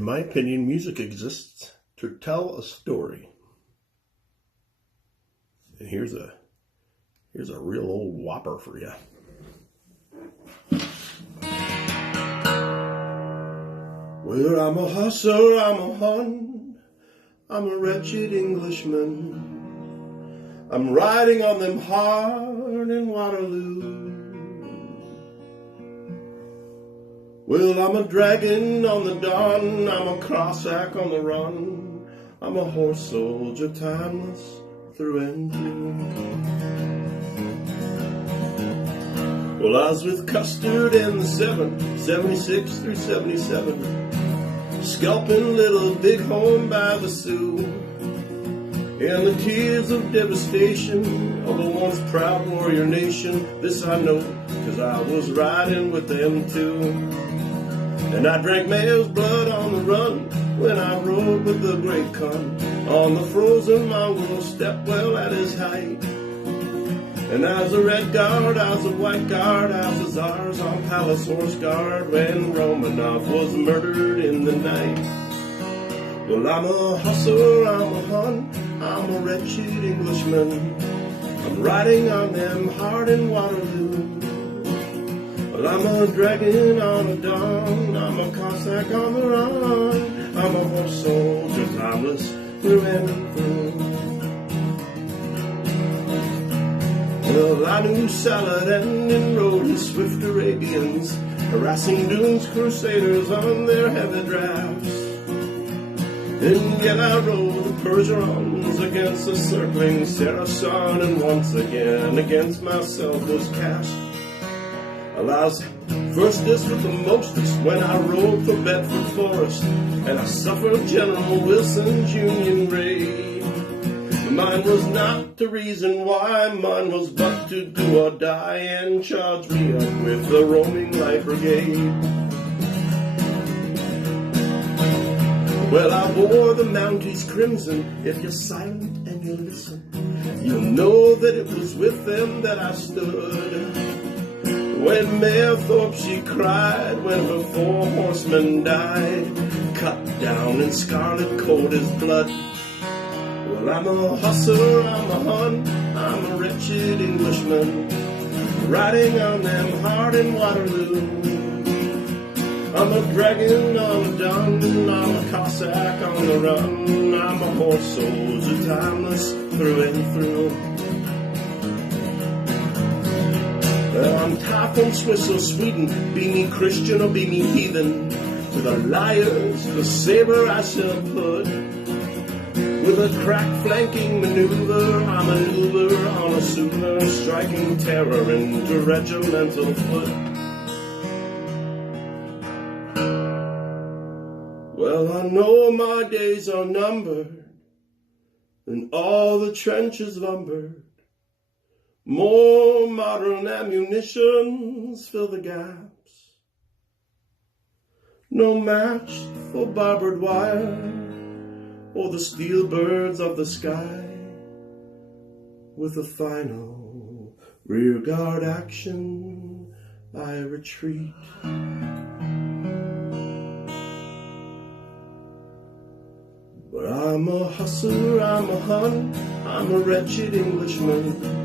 In my opinion, music exists to tell a story. And here's a real old whopper for you. Well, I'm a hussar, I'm a hun, I'm a wretched Englishman. I'm riding on them hard in Waterloo. Well, I'm a dragon on the dawn, I'm a Cossack on the run, I'm a horse soldier, timeless through and through. Well, I was with Custard in the 76 through 77, scalping little big home by the Sioux. And the tears of devastation of a once proud warrior nation, this I know, 'cause I was riding with them too. And I drank male's blood on the run when I rode with the great Khan on the frozen Mongol steppe well at his height. And I was a red guard, I was a white guard, I was a Tsar's on Palace Horse Guard when Romanov was murdered in the night. Well, I'm a hussar, I'm a hun, I'm a wretched Englishman. I'm riding on them hard in Waterloo. Well, I'm a dragon on a dawn, I'm a Cossack on the run, I'm a horse soldier, timeless through and through. Well, I knew Saladin and rode his swift Arabians, harassing dunes crusaders on their heavy drafts. And yet I rode the Persians against the circling Saracen, and once again against myself was cast. I was firstest with the mostest when I rode for Bedford Forest, and I suffered General Wilson's Union raid. Mine was not the reason why, mine was but to do or die, and charge me up with the roaming light brigade. Well, I wore the Mounties crimson. If you're silent and you listen, you'll know that it was with them that I stood. When Mayor Thorpe, she cried when her 4 horsemen died, cut down in scarlet cold as blood. Well, I'm a hussar, I'm a hun, I'm a wretched Englishman, riding on them hard in Waterloo. I'm a dragon on the dawn, I'm a Cossack on the run, I'm a horse soldier, timeless through and through. Well, I'm Typhon, Swiss or Sweden, be me Christian or be me heathen. To the liars, the saber I shall put. With a crack flanking maneuver, I maneuver on a soother, striking terror into regimental foot. Well, I know my days are numbered, and all the trenches lumbered. More modern ammunitions fill the gaps. No match for barbed wire or the steel birds of the sky. With a final rear guard action, I retreat. But I'm a hussar, I'm a hun, I'm a wretched Englishman.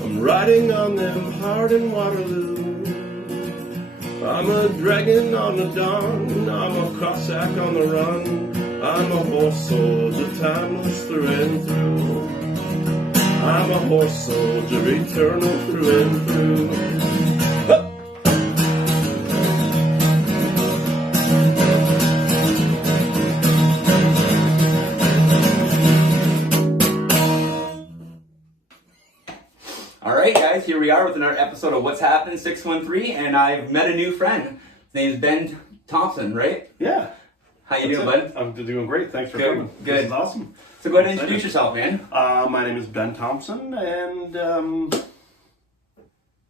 I'm riding on them hard in Waterloo. I'm a dragon on the dawn, I'm a Cossack on the run, I'm a horse soldier, timeless through and through. I'm a horse soldier, eternal through and through. All right, guys, here we are with another episode of What's Happened 613, and I've met a new friend. His name is Ben Thompson, right? Yeah. How you doing, bud? I'm doing great. Thanks for coming. Good. This is awesome. So go ahead and introduce yourself, man. My name is Ben Thompson, and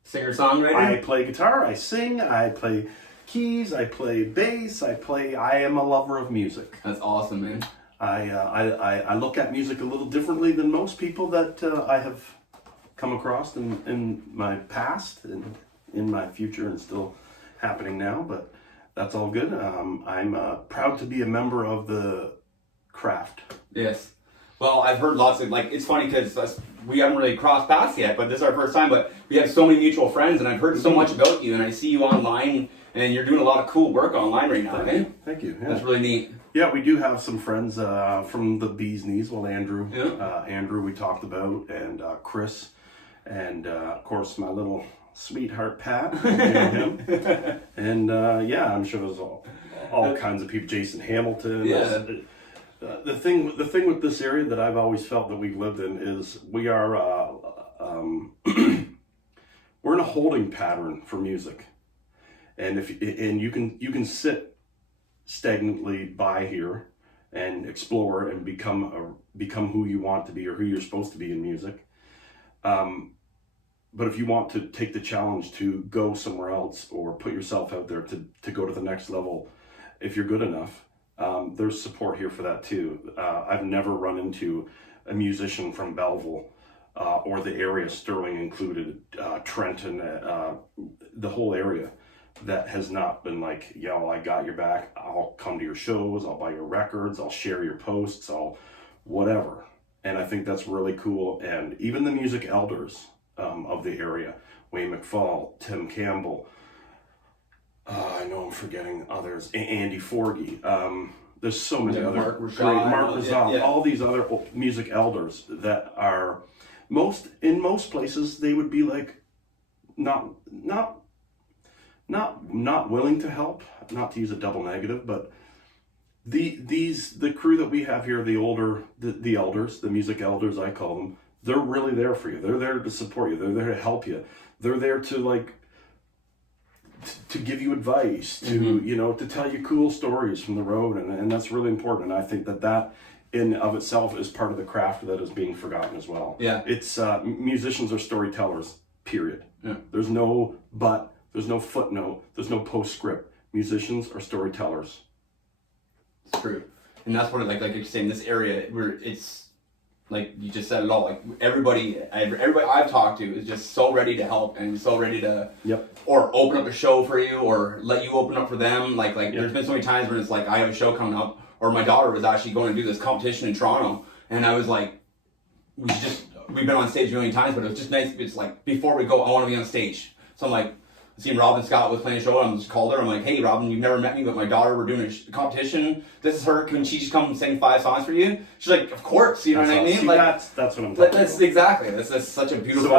Singer-songwriter? I play guitar, I sing, I play keys, I play bass, I am a lover of music. That's awesome, man. I look at music a little differently than most people that I have come across in my past and in my future and still happening now, but that's all good. I'm proud to be a member of the craft. Yes. Well, I've heard lots of, like, it's funny because we haven't really crossed paths yet, but this is our first time, but we have so many mutual friends, and I've heard so much about you, and I see you online, and you're doing a lot of cool work online right now, okay? Thank you. Yeah. That's really neat. Yeah, we do have some friends from the Bee's Knees. Well, Andrew. Yeah. Andrew we talked about, and Chris, and of course my little sweetheart Pat, him. And yeah, I'm sure there's all kinds of people. Jason Hamilton. Yeah. The thing with this area that I've always felt that we've lived in is we are we're in a holding pattern for music, and you can sit stagnantly by here and explore and become who you want to be or who you're supposed to be in music. But if you want to take the challenge to go somewhere else or put yourself out there to go to the next level, if you're good enough, there's support here for that too. I've never run into a musician from Belleville or the area, Stirling included, Trenton, the whole area, that has not been like, yo, I got your back. I'll come to your shows. I'll buy your records. I'll share your posts. I'll whatever. And I think that's really cool. And even the music elders of the area, Wayne McFall, Tim Campbell, I know I'm forgetting others, Andy Forgy. There's so many other Mark great, Rashad, Mark Rashad, yeah. all these other music elders that are in most places they would be like not willing to help, not to use a double negative, but the crew that we have here, the elders, the music elders I call them, they're really there for you. They're there to support you. They're there to help you. They're there to like to give you advice, to to tell you cool stories from the road, and that's really important. And I think that in of itself is part of the craft that is being forgotten as well. Yeah, it's musicians are storytellers. Period. Yeah. There's no but. There's no footnote. There's no postscript. Musicians are storytellers. it's true. And that's what, like you're saying, this area where it's like you just said it all. Like everybody I've talked to is just so ready to help and so ready to or open up a show for you or let you open up for them. Like there's been so many times when it's like I have a show coming up, or my daughter was actually going to do this competition in Toronto, and I was like, we've been on stage a million times, but it was just nice. It's like before we go, I want to be on stage. So I'm like, seeing Robin Scott was playing a show, and I just called her. I'm like, hey, Robin, you've never met me, but my daughter, we're doing a competition. This is her. Can she just come and sing 5 songs for you? She's like, of course. You know what I mean? See, like that's what I'm talking about. That's exactly. That's such a beautiful. So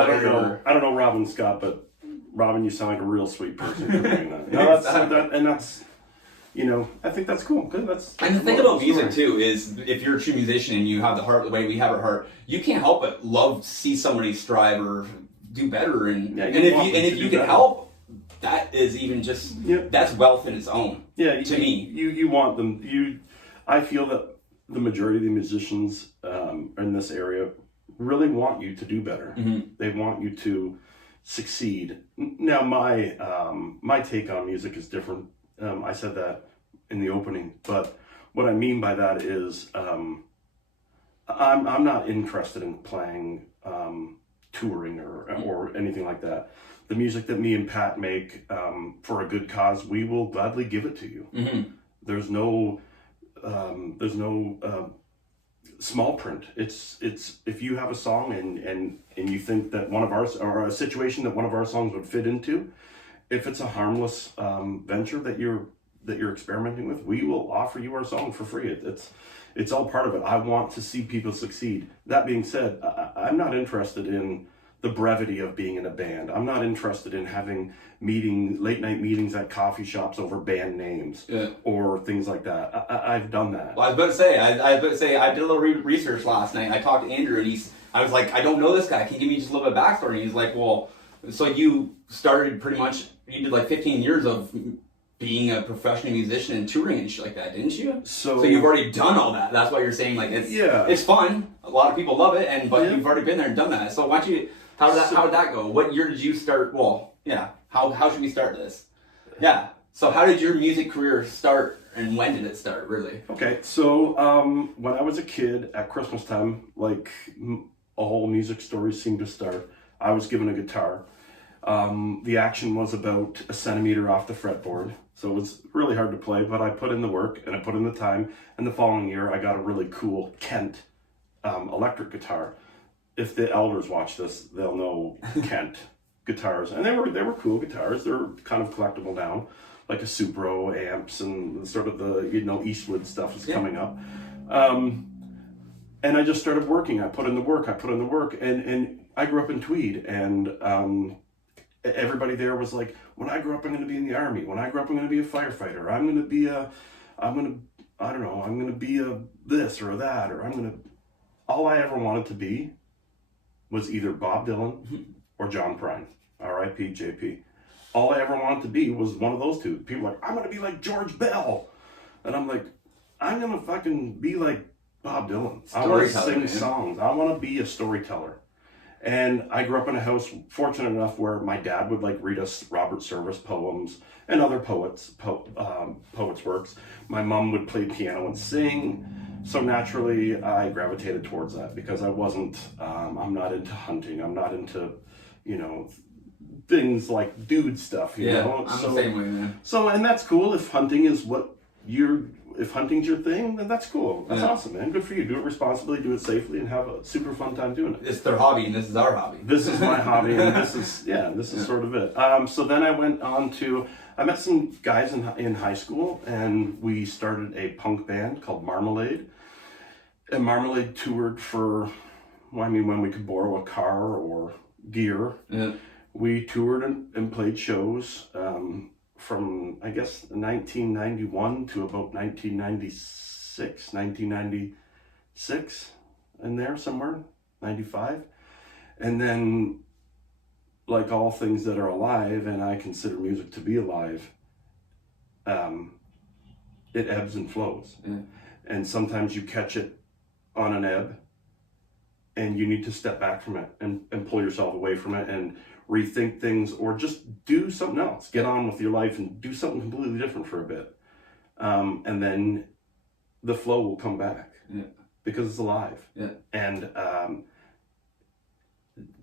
I don't know Robin Scott, but Robin, you sound like a real sweet person for doing that. No, that's I think that's cool. Good. And the thing about music too is, if you're a true musician and you have the heart the way we have our heart, you can't help but love to see somebody strive or do better. And if you can help. That is even just that's wealth in its own. Yeah, to me, you want them. I feel that the majority of the musicians in this area really want you to do better. Mm-hmm. They want you to succeed. Now, my take on music is different. I said that in the opening, but what I mean by that is I'm not interested in playing touring or anything like that. The music that me and Pat make for a good cause, we will gladly give it to you. Mm-hmm. There's no small print. It's if you have a song and you think that one of ours, or a situation that one of our songs would fit into, if it's a harmless venture that you're experimenting with, we will offer you our song for free. It's all part of it. I want to see people succeed. That being said, I'm not interested in the brevity of being in a band. I'm not interested in having late night meetings at coffee shops over band names or things like that. I've done that. Well, I was about to say, I did a little research last night. I talked to Andrew, and I was like, I don't know this guy. Can you give me just a little bit of backstory? And he's like, well, so you started you did like 15 years of being a professional musician and touring and shit like that, didn't you? So you've already done all that. That's why you're saying like it's fun. A lot of people love it, but you've already been there and done that. So why don't you? How did that go? What year did you start? Well, yeah. How should we start this? Yeah. So how did your music career start, and when did it start, really? Okay, so when I was a kid at Christmas time, like all music stories seem to start, I was given a guitar. The action was about a centimeter off the fretboard, So it was really hard to play, but I put in the work and I put in the time. And the following year, I got a really cool Kent electric guitar. If the elders watch this, they'll know Kent guitars, and they were cool guitars. They're kind of collectible now, like a Supro amps and sort of the Eastwood stuff is coming up. And I just started working. I put in the work, and I grew up in Tweed, and everybody there was like, when I grow up, I'm going to be in the Army. When I grow up, I'm going to be a firefighter. I'm going to be a this or that, or all I ever wanted to be was either Bob Dylan or John Prine, R.I.P. JP. All I ever wanted to be was one of those two. People are like, I'm going to be like George Bell. And I'm like, I'm going to fucking be like Bob Dylan. I want to sing songs. I want to be a storyteller. And I grew up in a house, fortunate enough, where my dad would like read us Robert Service poems and other poets' works. My mom would play piano and sing. So naturally, I gravitated towards that because I wasn't, I'm not into hunting. I'm not into, things like dude stuff, you know? I'm the same way, man. So, and that's cool. If hunting's your thing, then that's cool. That's awesome, man. Good for you. Do it responsibly, do it safely, and have a super fun time doing it. It's their hobby, and this is our hobby. This is my hobby, and this is sort of it. So then I went on to, I met some guys in high school, and we started a punk band called Marmalade. And Marmalade toured for, when we could borrow a car or gear. Yeah. We toured and played shows from, I guess, 1991 to about 1996, in there somewhere, 95. And then, like all things that are alive, and I consider music to be alive, it ebbs and flows. Yeah. And sometimes you catch it on an ebb, and you need to step back from it and pull yourself away from it and rethink things, or just do something else. Get on with your life and do something completely different for a bit. And then the flow will come back because it's alive. Yeah. And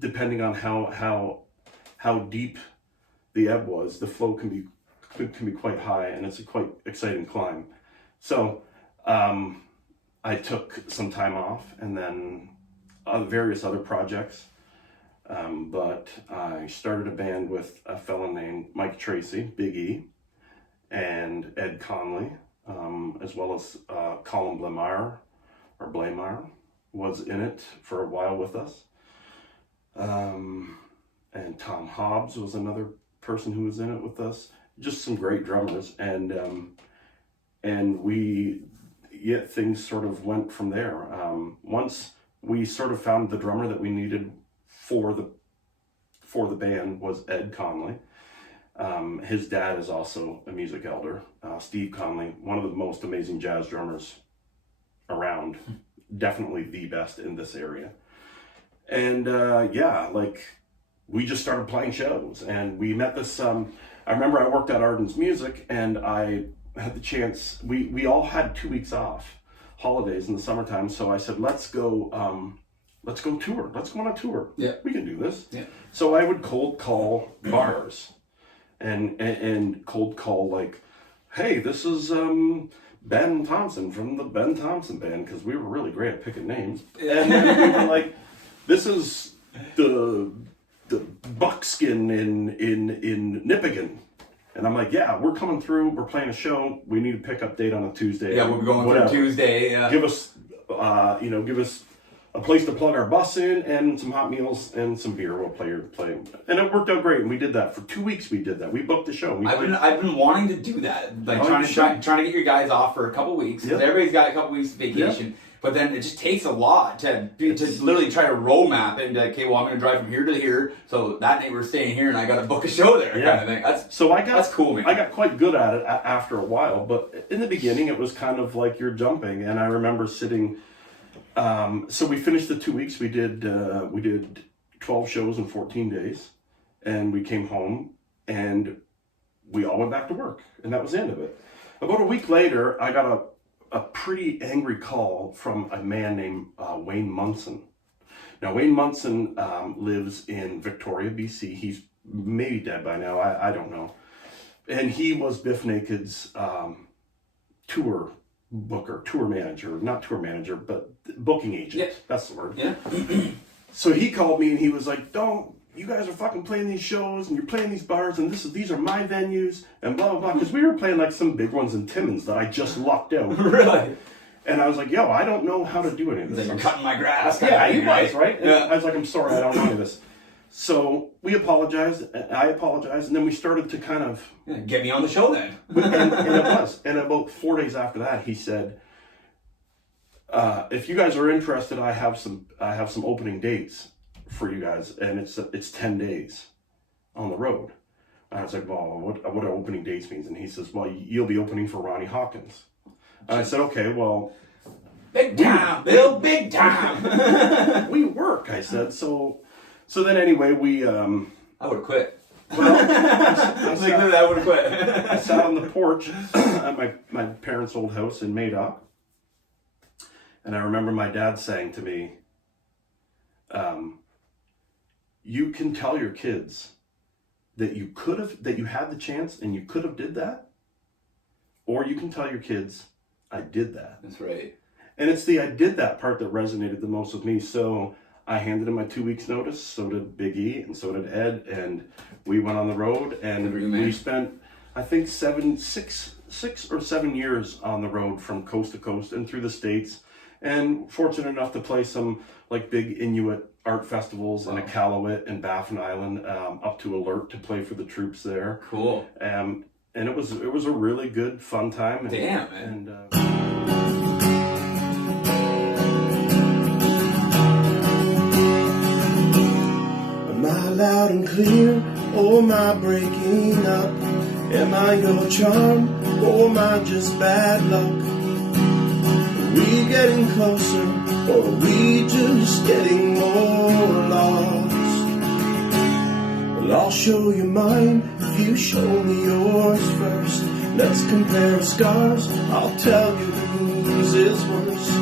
depending on how deep the ebb was, the flow can be quite high, and it's a quite exciting climb. So I took some time off, and then various other projects. But I started a band with a fellow named Mike Tracy, Big E, and Ed Conley, as well as Colin Blameyer was in it for a while with us. And Tom Hobbs was another person who was in it with us. Just some great drummers, and things sort of went from there. Once we sort of found the drummer that we needed for the band was Ed Conley. His dad is also a music elder, Steve Conley, one of the most amazing jazz drummers around, definitely the best in this area. And we just started playing shows, and we met this, I remember I worked at Arden's Music, and I had the chance, we all had 2 weeks off, holidays in the summertime, so I said, let's go tour. Let's go on a tour. Yeah. We can do this. Yeah. So I would cold call bars and cold call like, hey, this is Ben Thompson from the Ben Thompson Band, because we were really great at picking names. And then we were like, this is the Buckskin in Nipigon. And I'm like, yeah, we're coming through. We're playing a show. We need a pickup date on a Tuesday. Yeah, we're going through Tuesday. Yeah. Give us a place to plug our bus in, and some hot meals and some beer. We'll play. And it worked out great. And we did that for 2 weeks. We did that. We booked the show. I've been wanting to do that, like trying to get your guys off for a couple weeks, because everybody's got a couple weeks vacation. Yeah. But then it just takes a lot to literally try to road map and be like, okay, well, I'm going to drive from here to here, so that night we're staying here, and I got to book a show there, kind of thing. That's cool, man. I got quite good at it after a while, but in the beginning it was kind of like you're jumping, and I remember sitting. So we finished the 2 weeks. We did 12 shows in 14 days, and we came home, and we all went back to work, and that was the end of it. About a week later, I got a pretty angry call from a man named Wayne Munson. Now, Wayne Munson lives in Victoria, BC. He's maybe dead by now. I don't know. and he was Biff Naked's tour manager, not tour manager, but booking agent. Yeah. That's the word. Yeah. So he called me and he was like, you guys are fucking playing these shows and you're playing these bars and these are my venues and blah, blah, blah. Because we were playing like some big ones in Timmins that I just lucked out. Really? And I was like, yo, I don't know how to do any of this. You're cutting my grass. Yeah, he was, right? And Yeah. I was like, I'm sorry, I don't know any of this. So we apologized, I apologized, and then we started to kind of... Yeah, get me on the show then. and it was. And about 4 days after that, he said, if you guys are interested, I have some opening dates for you guys, and it's 10 days on the road. And I was like, well, what are opening dates means? And he says, well, you'll be opening for Ronnie Hawkins. And I said, okay, well... Big time, Bill, big time. we work, I said. So then anyway, we... I would have quit. Well, I would have quit. I sat on the porch at my parents' old house in Madoc. And I remember my dad saying to me, you can tell your kids that you had the chance and you could have did that. Or you can tell your kids, I did that. That's right. And it's the I did that part that resonated the most with me. So I handed him my 2 weeks notice. So did Big E and so did Ed. And we went on the road and we spent, I think 6 or 7 years on the road from coast to coast and through the States. And fortunate enough to play some like big Inuit art festivals in Iqaluit and Baffin Island, up to Alert to play for the troops there. Cool. And it was a really good, fun time. And, damn, man. And, Am I loud and clear, or am I breaking up? Am I your charm, or am I just bad luck? Are we getting closer, or are we just getting more lost? Well, I'll show you mine if you show me yours first. Let's compare scars, I'll tell you whose is worse.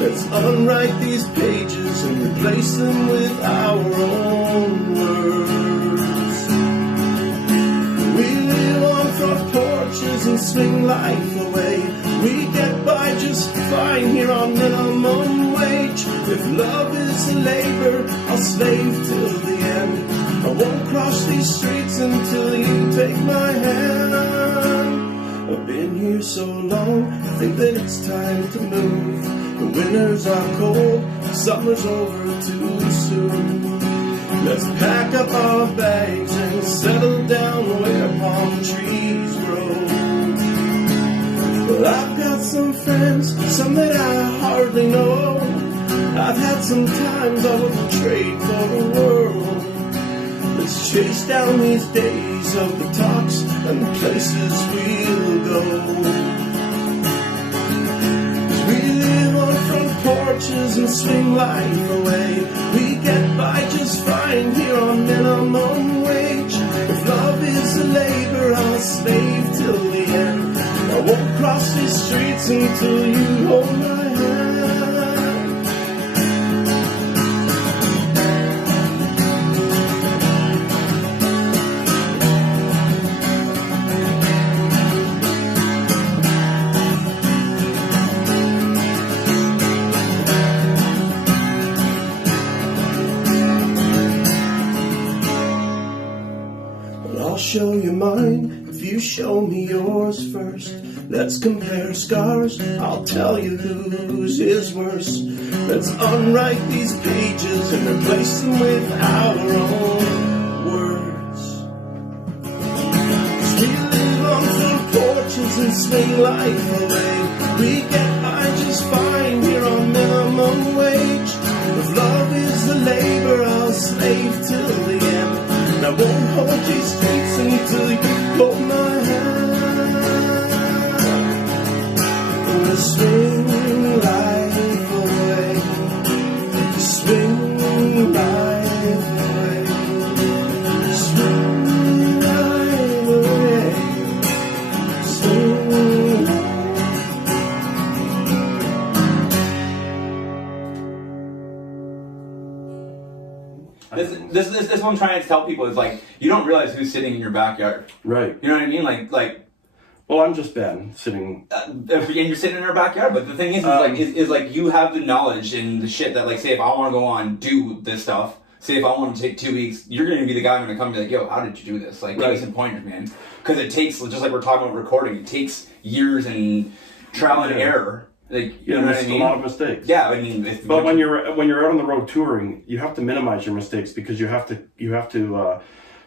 Let's unwrite these pages and replace them with our own words. We live on front porches and swing life away. We get by just fine here on minimum wage. If love is a labor, I'll slave till the end. I won't cross these streets until you take my hand. I've been here so long, I think that it's time to move. The winters are cold, summer's over too soon. Let's pack up our bags and settle down where palm trees grow. Well, I've got some friends, some that I hardly know. I've had some times I wouldn't trade for the world. Let's chase down these days of the talks and the places we'll go. We live on front porches and swing life away. We get by just fine here on minimum wage. If love is a labor, I'll slave till the end. I won't cross these streets until you hold my hand. I'll show you mine if you show me yours first. Let's compare scars, I'll tell you whose is worse. Let's unwrite these pages and replace them with our own words. 'Cause we live on front porches and swing life away. We get by just fine here on minimum wage. If love is the labor, I'll slave till the end. I won't hold these streets until you hold my hand. We'll swing life away. Swing life away. Swing life away. Swing life. This is what I'm trying to tell people is like, you don't realize who's sitting in your backyard. Right. You know what I mean? Like. Well, I'm just Ben sitting. And you're sitting in our backyard, but the thing is like you have the knowledge and the shit that like, say if I want to go on do this stuff, say if I want to take 2 weeks, you're gonna be the guy I'm gonna come and be like, yo, how did you do this? Like, give me some pointers, man. Because it takes, just like we're talking about recording, it takes years and trial and error. Like, you know what I mean? A lot of mistakes. Yeah, I mean. But when you're out on the road touring, you have to minimize your mistakes because you have to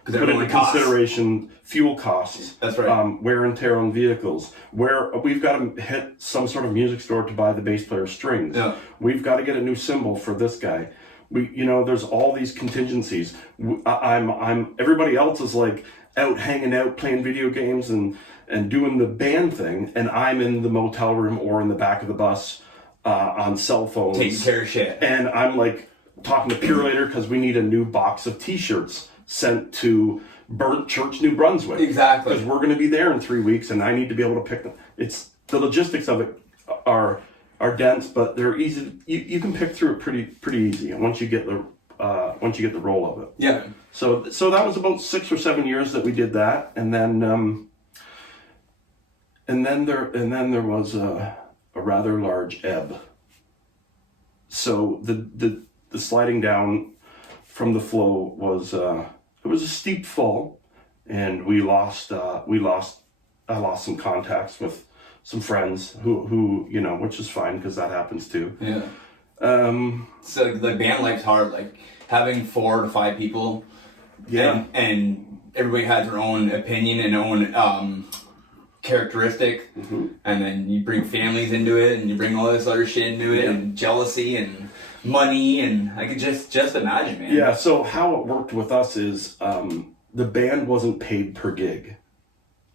put into consideration fuel costs. That's right. Wear and tear on vehicles. Where we've got to hit some sort of music store to buy the bass player strings. Yeah. We've got to get a new cymbal for this guy. There's all these contingencies. Everybody else is like out hanging out, playing video games and doing the band thing, and I'm in the motel room or in the back of the bus on cell phones. Taking care of shit. And I'm like talking to Purelator because we need a new box of t-shirts sent to Burnt Church, New Brunswick. Exactly. Because we're going to be there in 3 weeks, and I need to be able to pick them. It's the logistics of it are dense, but they're easy. You can pick through it pretty easy once you get the roll of it. Yeah. So that was about 6 or 7 years that we did that, and then there was a rather large ebb. So the sliding down from the flow was it was a steep fall, and I lost some contacts with some friends who which is fine because that happens too. Yeah. So like band life's hard, like having 4 to 5 people. Yeah. And everybody has their own opinion and own characteristic, and then you bring families into it, and you bring all this other shit into it, and jealousy and money, and I could just imagine, man. Yeah. So how it worked with us is the band wasn't paid per gig.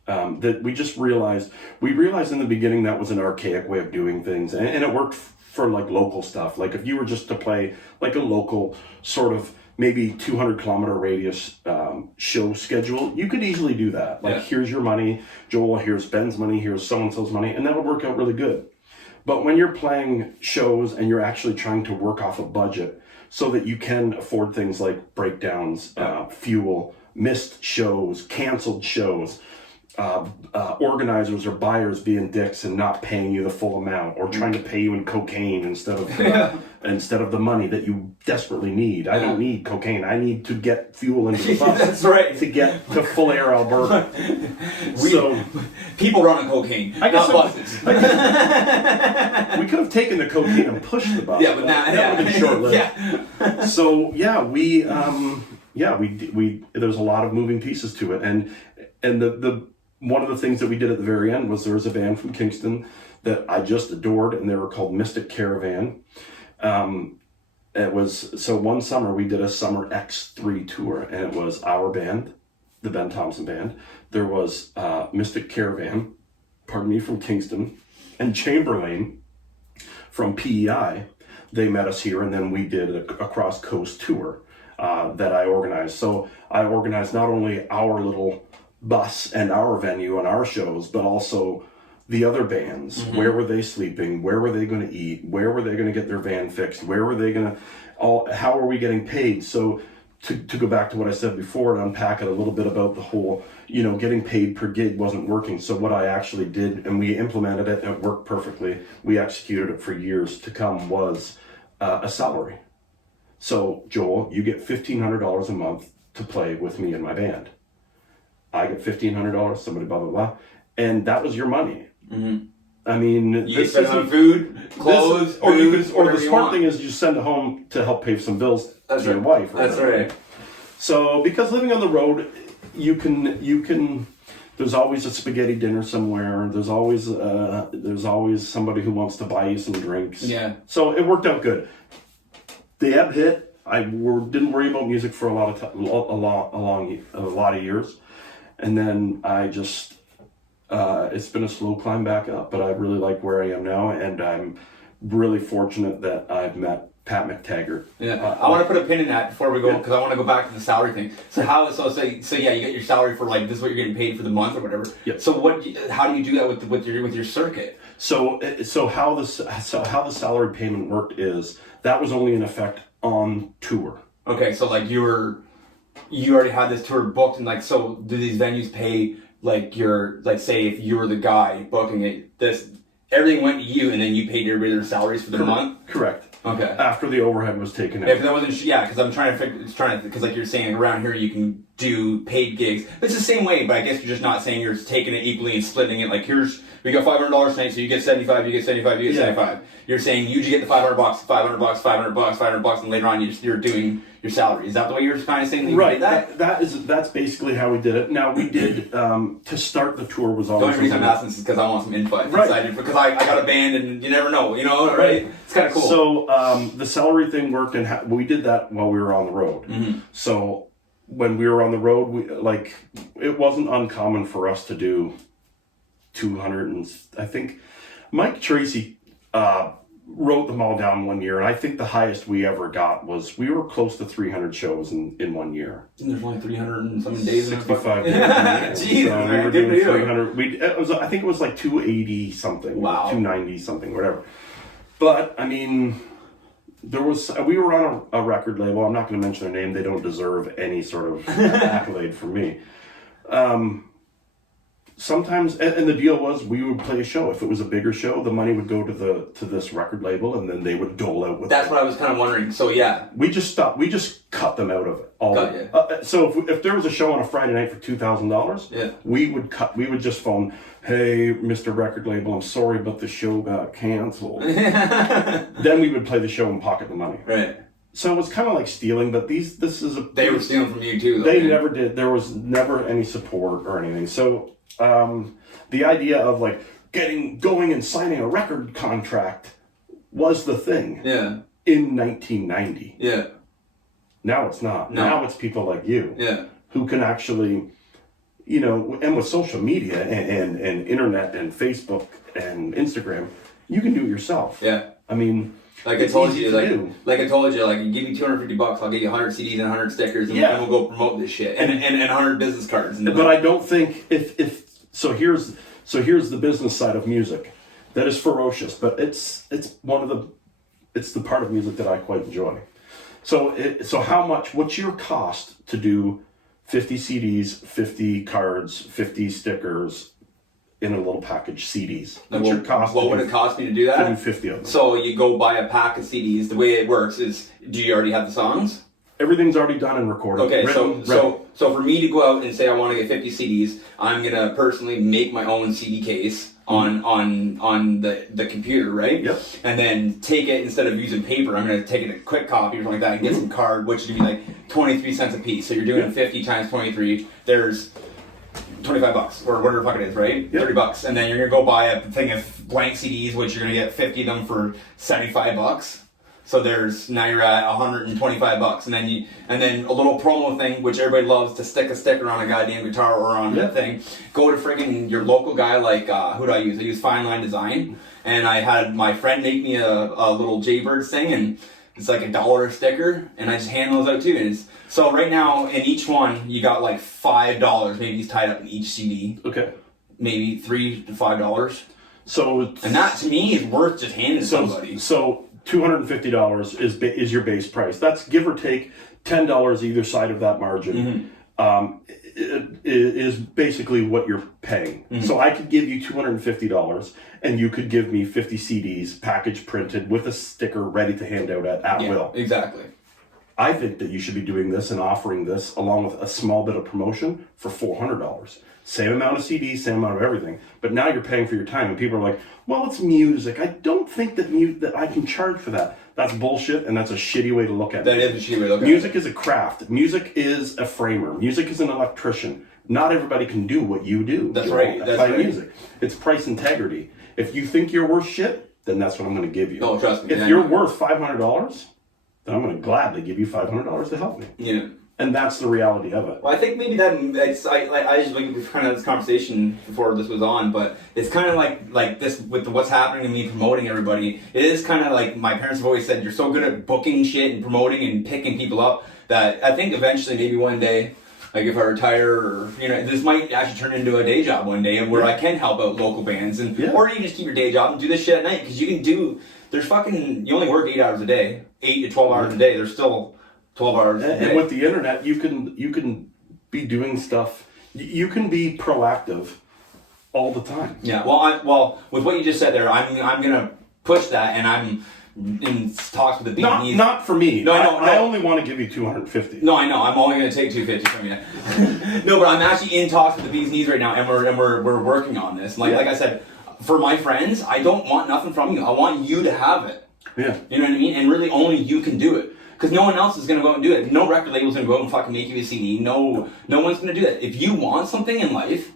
That we just realized in the beginning that was an archaic way of doing things, and it worked for like local stuff. Like if you were just to play like a local sort of maybe 200-kilometer radius show schedule, you could easily do that. Like, here's your money, Joel, here's Ben's money, here's so-and-so's money, and that would work out really good. But when you're playing shows and you're actually trying to work off a budget so that you can afford things like breakdowns, fuel, missed shows, canceled shows, organizers or buyers being dicks and not paying you the full amount, or trying to pay you in cocaine instead of the money that you desperately need. I don't need cocaine. I need to get fuel into the bus. That's right. To get to Full Air, Alberta. People run on cocaine, not buses. We could have taken the cocaine and pushed the bus. Yeah, but now that would have been short-lived. Yeah. So we there's a lot of moving pieces to it, and the one of the things that we did at the very end was there was a band from Kingston that I just adored, and they were called Mystic Caravan. It was, so one summer we did a summer X3 tour, and it was our band, the Ben Thompson band. There was Mystic Caravan, from Kingston, and Chamberlain from PEI. They met us here, and then we did a cross-coast tour that I organized. So I organized not only our little bus and our venue and our shows, but also the other bands. Where were they sleeping? Where were they going to eat? Where were they going to get their van fixed? Where were they going to, how are we getting paid? So to go back to what I said before and unpack it a little bit about the whole, getting paid per gig wasn't working. So what I actually did, and we implemented it and it worked perfectly, we executed it for years to come, was a salary. So Joel, you get $1,500 a month to play with me and my band. I get $1,500, somebody blah, blah, blah. And that was your money. I mean, you spend on food, clothes, or the smart thing is you send it home to help pay some bills to your wife. That's right. So because living on the road, you can, there's always a spaghetti dinner somewhere. There's always somebody who wants to buy you some drinks. Yeah. So it worked out good. The ebb hit. I didn't worry about music for a lot of years. And then I just, it's been a slow climb back up, but I really like where I am now, and I'm really fortunate that I've met Pat Mctaggart. Yeah, I want to put a pin in that before we go, because I want to go back to the salary thing. So you get your salary for like, this is what you're getting paid for the month or whatever. Yep. So how do you do that with your circuit? So how the salary payment worked is that was only in effect on tour. Okay, so like you already had this tour booked, and like, so do these venues pay like your, like, say if you were the guy booking it, everything went to you, and then you paid everybody their salaries for the month? Correct. Okay. After the overhead was taken out. If that wasn't, because I'm trying to figure, because like you're saying around here you can do paid gigs. It's the same way, but I guess you're just not saying you're taking it equally and splitting it. Like we got $500 tonight, so you get 75, you get 75, you get 75. You're saying you get the $500, $500, $500, $500, and later on you're doing your salary. Is that the way you're kind of saying that you did that? That's basically how we did it. Now we did to start the tour was always. The only reason I'm asking this is because I want some input. Right. Because I got a band and you never know, right? It's kind of cool. So the salary thing worked, and we did that while we were on the road. Mm-hmm. So when we were on the road, it wasn't uncommon for us to do 200, and I think Mike Tracy wrote them all down one year, and I think the highest we ever got was we were close to 300 shows in 1 year. And there's only 300 and something days. 65 days. Jeez, so we were doing 300. I think it was like 280 something. Wow. 290 something, whatever. But I mean, we were on a record label. I'm not going to mention their name. They don't deserve any sort of accolade from me. Sometimes, and the deal was we would play a show. If it was a bigger show, the money would go to this record label, and then they would dole out with. That's what I was kind of wondering. So yeah, we just stopped. We just cut them out of it. So if there was a show on a Friday night for $2,000, we would just phone, "Hey, Mr. Record Label, I'm sorry, but the show got canceled." Then we would play the show and pocket the money. Right. So it was kind of like stealing, but they were stealing from you too. They never did. There was never any support or anything. So. The idea of like going and signing a record contract was the thing. Yeah. In 1990. Yeah. Now it's not. No. Now it's people like you. Yeah. Who can actually, and with social media and internet and Facebook and Instagram, you can do it yourself. Yeah. I mean. Like I told you, you give me $250, I'll get you 100 CDs and 100 stickers, and we'll go promote this shit, and 100 business cards. But I don't think so. Here's the business side of music, that is ferocious, but it's the part of music that I quite enjoy. So what's your cost to do 50 CDs, 50 cards, 50 stickers? In a little package, CDs. What's your cost? What would it cost me to do that? To do 50 of them. So you go buy a pack of CDs. The way it works is, do you already have the songs? Everything's already done and recorded. Okay, so for me to go out and say I want to get 50 CDs, I'm gonna personally make my own CD case on the computer, right? Yep. And then take it, instead of using paper, I'm gonna take it a quick copy or something like that and get some card, which would be like 23 cents a piece. So you're doing 50 times 23. There's $25 or whatever the fuck it is, right? Yep. $30, and then you're gonna go buy a thing of blank CDs, which you're gonna get 50 of them for $75. So now you're at $125, and then a little promo thing, which everybody loves, to stick a sticker on a goddamn guitar or on that thing. Go to friggin' your local guy, like who do I use? I use Fine Line Design, and I had my friend make me a little Jaybirds thing, and it's like $1 a sticker, and I just hand those out too. So right now, in each one, you got like $5. Maybe he's tied up in each CD. Okay. Maybe $3 to $5. So and that to me is worth just handing to somebody. So $250 is your base price. That's give or take $10 either side of that margin. Mm-hmm. It is basically what you're paying. Mm-hmm. So I could give you $250, and you could give me 50 CDs, package printed with a sticker, ready to hand out at will. Exactly. I think that you should be doing this and offering this along with a small bit of promotion for $400. Same amount of CDs, same amount of everything. But now you're paying for your time, and people are like, "Well, it's music. I don't think that I can charge for that." That's bullshit, and that's a shitty way to look at it. That is a shitty way to look at it. Music is a craft. Music is a framer. Music is an electrician. Not everybody can do what you do. That's right. That's right. Music. It's price integrity. If you think you're worth shit, then that's what I'm going to give you. Oh, trust me. If you're worth $500, then I'm going to gladly give you $500 to help me. Yeah. And that's the reality of it. Well, I think maybe I just like we've kind of had this conversation before this was on, but it's kind of like this with what's happening and me promoting everybody. It is kind of like my parents have always said, you're so good at booking shit and promoting and picking people up that I think eventually, maybe one day, like if I retire, or this might actually turn into a day job one day, where I can help out local bands, or you can just keep your day job and do this shit at night, because you can do. You only work 8 hours a day, 8 to 12 hours a day. There's still 12 hours. And with the internet, you can be doing stuff. You can be proactive all the time. Yeah. Well, with what you just said there, I'm gonna push that, and I'm in talks with the bee's knees. Not for me. No, I only want to give you 250. No, I know. I'm only gonna take 250 from you. No, but I'm actually in talks with the bee's knees right now, and we're working on this. Like I said, for my friends, I don't want nothing from you. I want you to have it. Yeah. You know what I mean? And really, only you can do it. Because no one else is going to go out and do it. No record label's going to go out and fucking make you a CD. No one's going to do that. If you want something in life,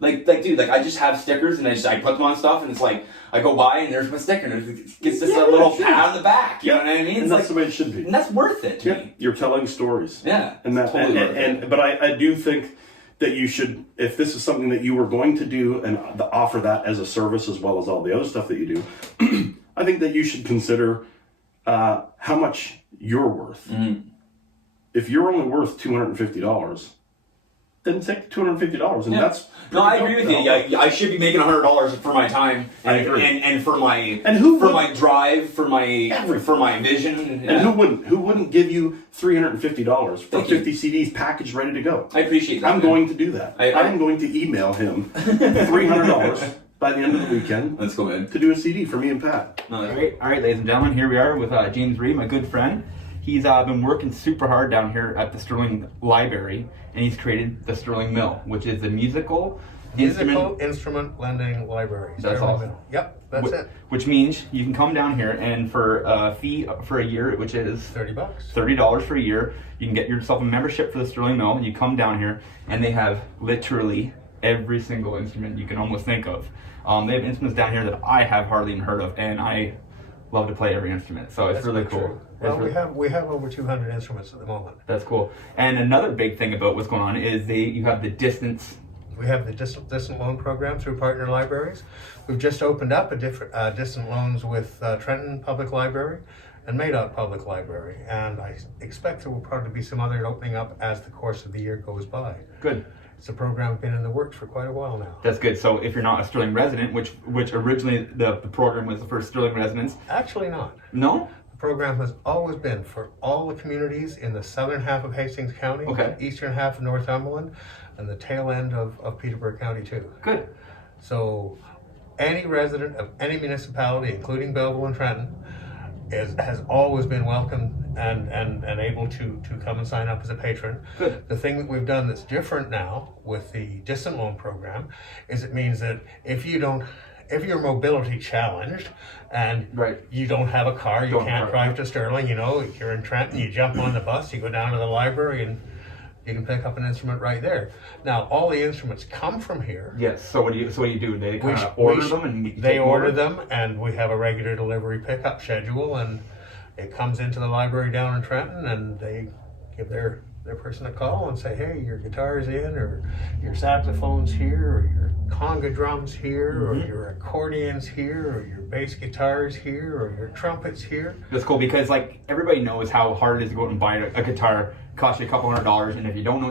like dude, like I just have stickers and I put them on stuff, and it's like I go by and there's my sticker and it gets just a little pat on the back. You know what I mean? And that's the way it should be. And that's worth it to me. You're telling stories. Yeah. And that totally but I do think that you should, if this is something that you were going to do and offer that as a service as well as all the other stuff that you do, I think that you should consider how much you're worth. Mm-hmm. If you're only worth $250, then take $250, and that's. No, I agree with you. Yeah, I should be making $100 for my time, and for my my drive, for my vision. Yeah. And who wouldn't give you $350 for 50 CDs packaged ready to go? I appreciate that. I'm going to do that. I'm going to email him $300 by the end of the weekend. Let's go, man. To do a CD for me and Pat. All right, ladies and gentlemen, here we are with James Reed, my good friend. He's been working super hard down here at the Stirling Library, and he's created the Stirling M.I.L.L, which is the musical instrument lending library. That's awesome. Yep, that's it. Which means you can come down here, and for a fee for a year, which is $30. $30 for a year, you can get yourself a membership for the Stirling M.I.L.L. You come down here, and they have literally every single instrument you can almost think of. They have instruments down here that I have hardly even heard of, and I love to play every instrument, so it's really cool. True. Well, we have over 200 instruments at the moment. That's cool. And another big thing about what's going on is you have the distance. We have the distant loan program through partner libraries. We've just opened up a different distant loans with Trenton Public Library and Madoc Public Library, and I expect there will probably be some others opening up as the course of the year goes by. Good. It's a program been in the works for quite a while now. That's good. So if you're not a Stirling resident, which originally the program was the first Stirling residents. Actually not. No? The program has always been for all the communities in the southern half of Hastings County, okay, eastern half of Northumberland, and the tail end of Peterborough County too. Good. So any resident of any municipality, including Belleville and Trenton, has always been welcome and able to come and sign up as a patron. Good. The thing that we've done that's different now with the distant loan program is it means that if you're mobility challenged and you don't have a car, you can't drive to Stirling, you're in Trenton, you jump on the bus, you go down to the library, and you can pick up an instrument right there. Now, all the instruments come from here. Yes. So what do you do? They kind of order them, and they order them, and we have a regular delivery pickup schedule, and it comes into the library down in Trenton, and they give their person a call and say, hey, your guitar's in, or your saxophone's here, or your conga drum's here, or your accordion's here, or your bass guitar's here, or your trumpet's here. That's cool, because like everybody knows how hard it is to go out and buy a guitar. Cost you a couple $100, and if you don't know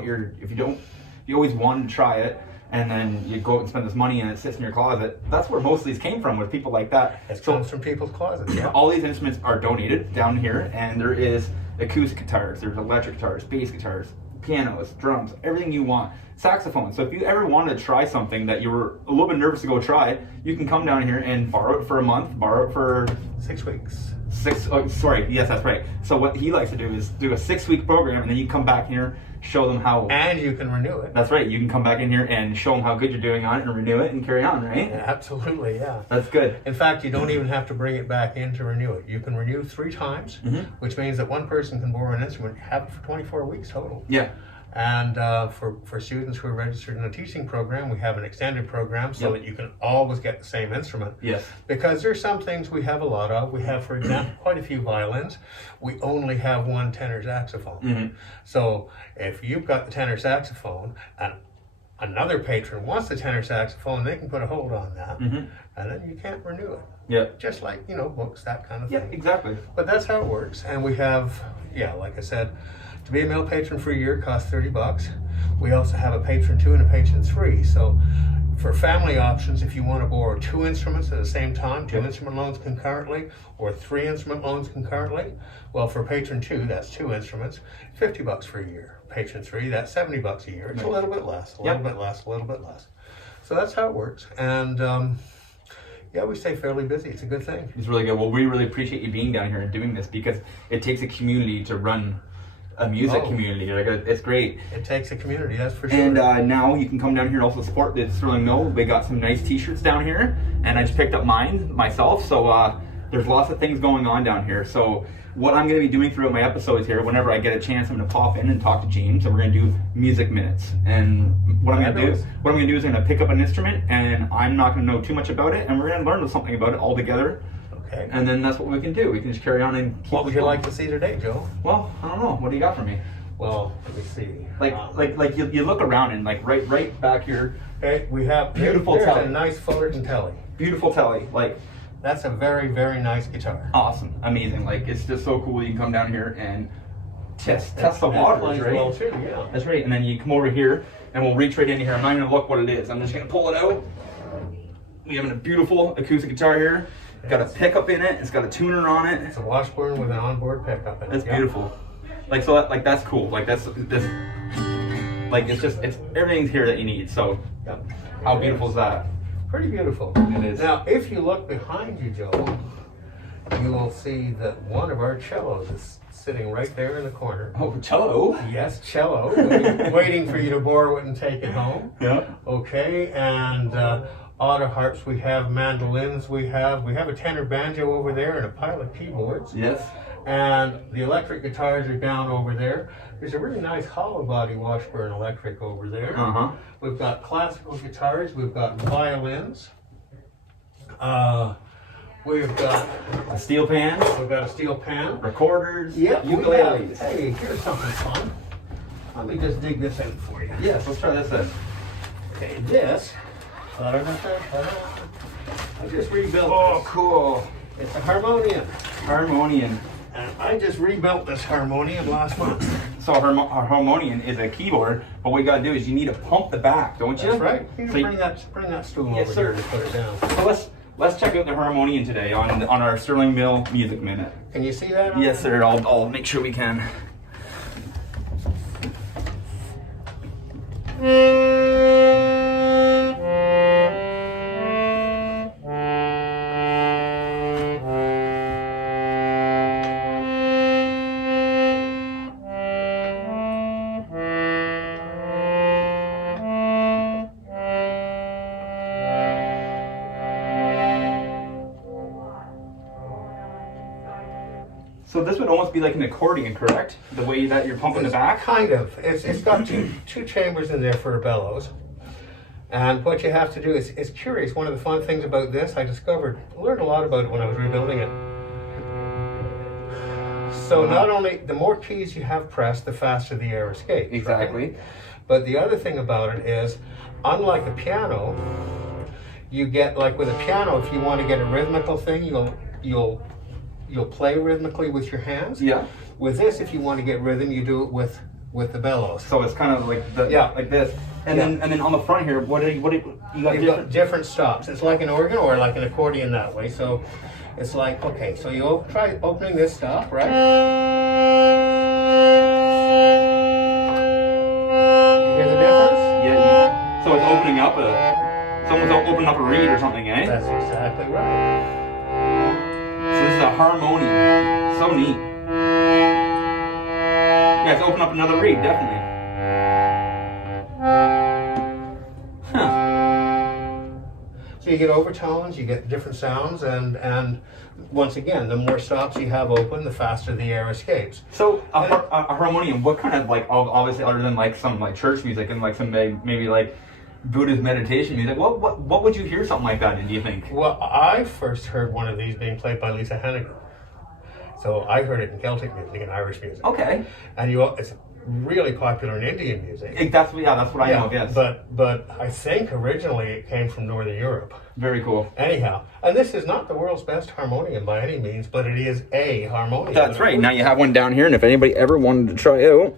you always wanted to try it, and then you go out and spend this money and it sits in your closet. That's where most of these came from, with people like that. It comes from people's closets. Yeah. All these instruments are donated down here, and there is acoustic guitars, there's electric guitars, bass guitars, pianos, drums, everything you want. Saxophone. So if you ever wanted to try something that you were a little bit nervous to go try, you can come down here and borrow it for a month, borrow it for 6 weeks. Yes, that's right. So what he likes to do is do a 6-week program, and then you come back here, show them how. And you can renew it. That's right. You can come back in here and show them how good you're doing on it, and renew it, and carry on, right? Yeah, absolutely, yeah. That's good. In fact, you don't even have to bring it back in to renew it. You can renew 3 times, which means that one person can borrow an instrument, have it for 24 weeks total. Yeah. And for students who are registered in a teaching program, we have an extended program so that you can always get the same instrument. Yes. Because there's some things we have a lot of. We have, for example, quite a few violins. We only have one tenor saxophone. So if you've got the tenor saxophone and another patron wants the tenor saxophone, they can put a hold on that, and then you can't renew it. Yeah. Just like, books, that kind of thing. Yeah, exactly. But that's how it works. And we have, like I said, to be a M.I.L.L patron for a year costs $30. We also have a patron 2 and a patron 3. So For family options, if you want to borrow 2 instruments at the same time, 2 instrument loans concurrently, or 3 instrument loans concurrently, well, for patron 2, that's 2 instruments, $50 for a year. Patron 3, that's $70 a year. It's a little bit less, a little bit less, a little bit less. So that's how it works. And yeah, we stay fairly busy. It's a good thing. It's really good. Well, we really appreciate you being down here and doing this, because it takes a community to run a music community. Like, it's great. It takes a community, that's for sure. And now you can come down here and also support the Stirling Mill. They got some nice t-shirts down here, and I just picked up mine myself. So there's lots of things going on down here. So what I'm going to be doing throughout my episodes here, whenever I get a chance, I'm going to pop in and talk to James, and we're going to do music minutes. And what I'm going to do is I'm going to pick up an instrument, and I'm not going to know too much about it, and we're going to learn something about it all together. Okay. And then that's what we can do. We can just carry on and keep. What would you like to see today, Joe? Well, I don't know. What do you got for me? Well, let me see. Like you look around and like right back here. Okay, we have Beautiful telly. a nice Fullerton telly. Beautiful telly. Like, that's a very, very nice guitar. Awesome, amazing. Like, it's just so cool. You can come down here and test the waters, right? Well too, yeah. That's right. And then you come over here and we'll reach right in here. I'm not gonna look what it is. I'm just gonna pull it out. We have a beautiful acoustic guitar here. Got a pickup in it. It's got a tuner on it. It's a Washburn with an onboard pickup in it. That's beautiful. Like, so that, like, that's cool. Like, that's this. Like, it's everything's here that you need. So, how beautiful is that? Pretty beautiful. It is. Now, if you look behind you, Joe, you will see that one of our cellos is sitting right there in the corner. Oh, cello? Yes, cello. Waiting for you to borrow it and take it home. Yeah. Okay, and auto harps we have, mandolins we have a tenor banjo over there and a pile of keyboards. Yes. And the electric guitars are down over there. There's a really nice hollow body Washburn electric over there. We've got classical guitars. We've got violins. We've got a steel pan. We've got a steel pan. Recorders. Yep. Ukuleles. Hey, here's something fun. Let me just dig this out for you. Yes, let's try this in. Okay, this. I just rebuilt. Oh, this. cool. It's a harmonium. Harmonium. And I just rebuilt this harmonium last month. So our harmonium is a keyboard, but what you gotta do is you need to pump the back, don't you? That's right. You so bring that stool over here and put it down. So let's check out the harmonium today on our Stirling Mill Music Minute. Can you see that? Yes, sir. I'll make sure we can. So this would almost be like an accordion, correct? The way that you're pumping the back? Kind of. It's got two chambers in there for bellows. And what you have to do is, it's curious. One of the fun things about this, I learned a lot about it when I was rebuilding it. So not only, the more keys you have pressed, the faster the air escapes. Exactly. Right? But the other thing about it is, unlike a piano, you get, like with a piano, if you want to get a rhythmical thing, you'll play rhythmically with your hands. Yeah. With this, if you want to get rhythm, you do it with the bellows. So it's kind of like like this. And then on the front here, what do you got? You've got different stops. It's like an organ or like an accordion that way. So it's like, okay, so you try opening this stop, right? You hear the difference? Yeah. So it's opening up someone's opening up a reed or something, eh? That's exactly right. So this is a harmonium. So neat. Yeah, it's open up another reed, definitely. Huh. So you get overtones, you get different sounds, and once again, the more stops you have open, the faster the air escapes. So a harmonium, what kind of, like, obviously other than like some like church music and like some maybe like Buddhist meditation music, what would you hear something like that in, do you think? Well, I first heard one of these being played by Lisa Hennigan. So I heard it in Celtic music and Irish music. Okay. And it's really popular in Indian music. That's what I know, yes. But I think originally it came from Northern Europe. Very cool. Anyhow, and this is not the world's best harmonium by any means, but it is a harmonium. That's right. Now you have one down here, and if anybody ever wanted to try it out,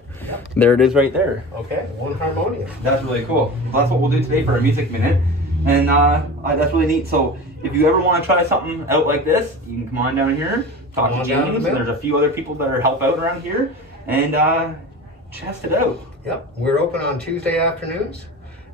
there it is right there. Okay, one harmonium. That's really cool. Well, that's what we'll do today for our music minute. And that's really neat. So if you ever want to try something out like this, you can come on down here, talk to James, and there's a few other people that are help out around here, and test it out. Yep, we're open on Tuesday afternoons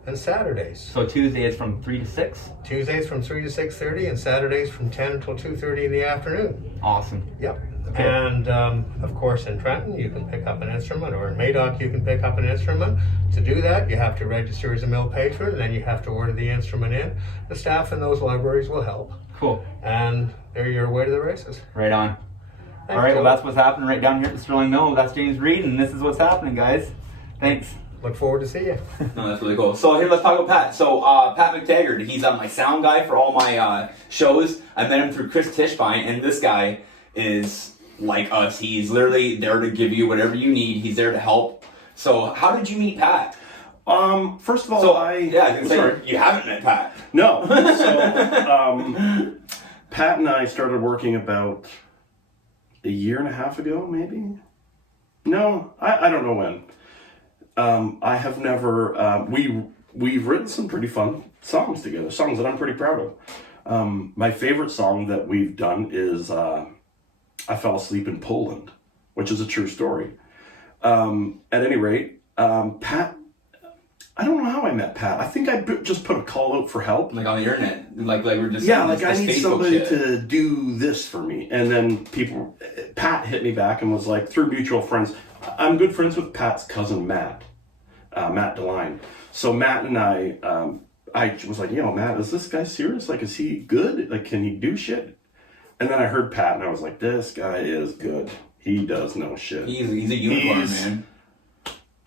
and Saturdays. So Tuesday is from 3 to 6? Tuesdays from 3 to 6:30, and Saturdays from 10 until 2:30 in the afternoon. Awesome. Yep. Okay. And of course in Trenton you can pick up an instrument, or in Madoc you can pick up an instrument. To do that you have to register as a M.I.L.L patron, and then you have to order the instrument in. The staff in those libraries will help. Cool. And they're your way to the races. Right on. Thanks, all right, Joe. well that's what's happening right down here at the Stirling Mill. That's James Reed, and this is what's happening, guys. Thanks. Look forward to see you. No, that's really cool. So here, let's talk about Pat. So Pat Mctaggart, he's my sound guy for all my shows. I met him through Chris Tischbein, and this guy is like us. He's literally there to give you whatever you need. He's there to help. So how did you meet Pat? First of all, I can say you haven't met Pat. No. So Pat and I started working about a year and a half ago, maybe. No, I don't know when. I have never. We've written some pretty fun songs together. Songs that I'm pretty proud of. My favorite song that we've done is "I Fell Asleep in Poland," which is a true story. At any rate, Pat. I don't know how I met Pat. I think I just put a call out for help. Like on the internet. Like we're just... Yeah, like I this need Facebook somebody shit. to do this for me. And then Pat hit me back and was like, through mutual friends, I'm good friends with Pat's cousin Matt, Matt DeLine. So Matt and I was like, Matt, is this guy serious? Like, is he good? Like, can he do shit? And then I heard Pat and I was like, this guy is good. He does know shit. He's a unicorn, man.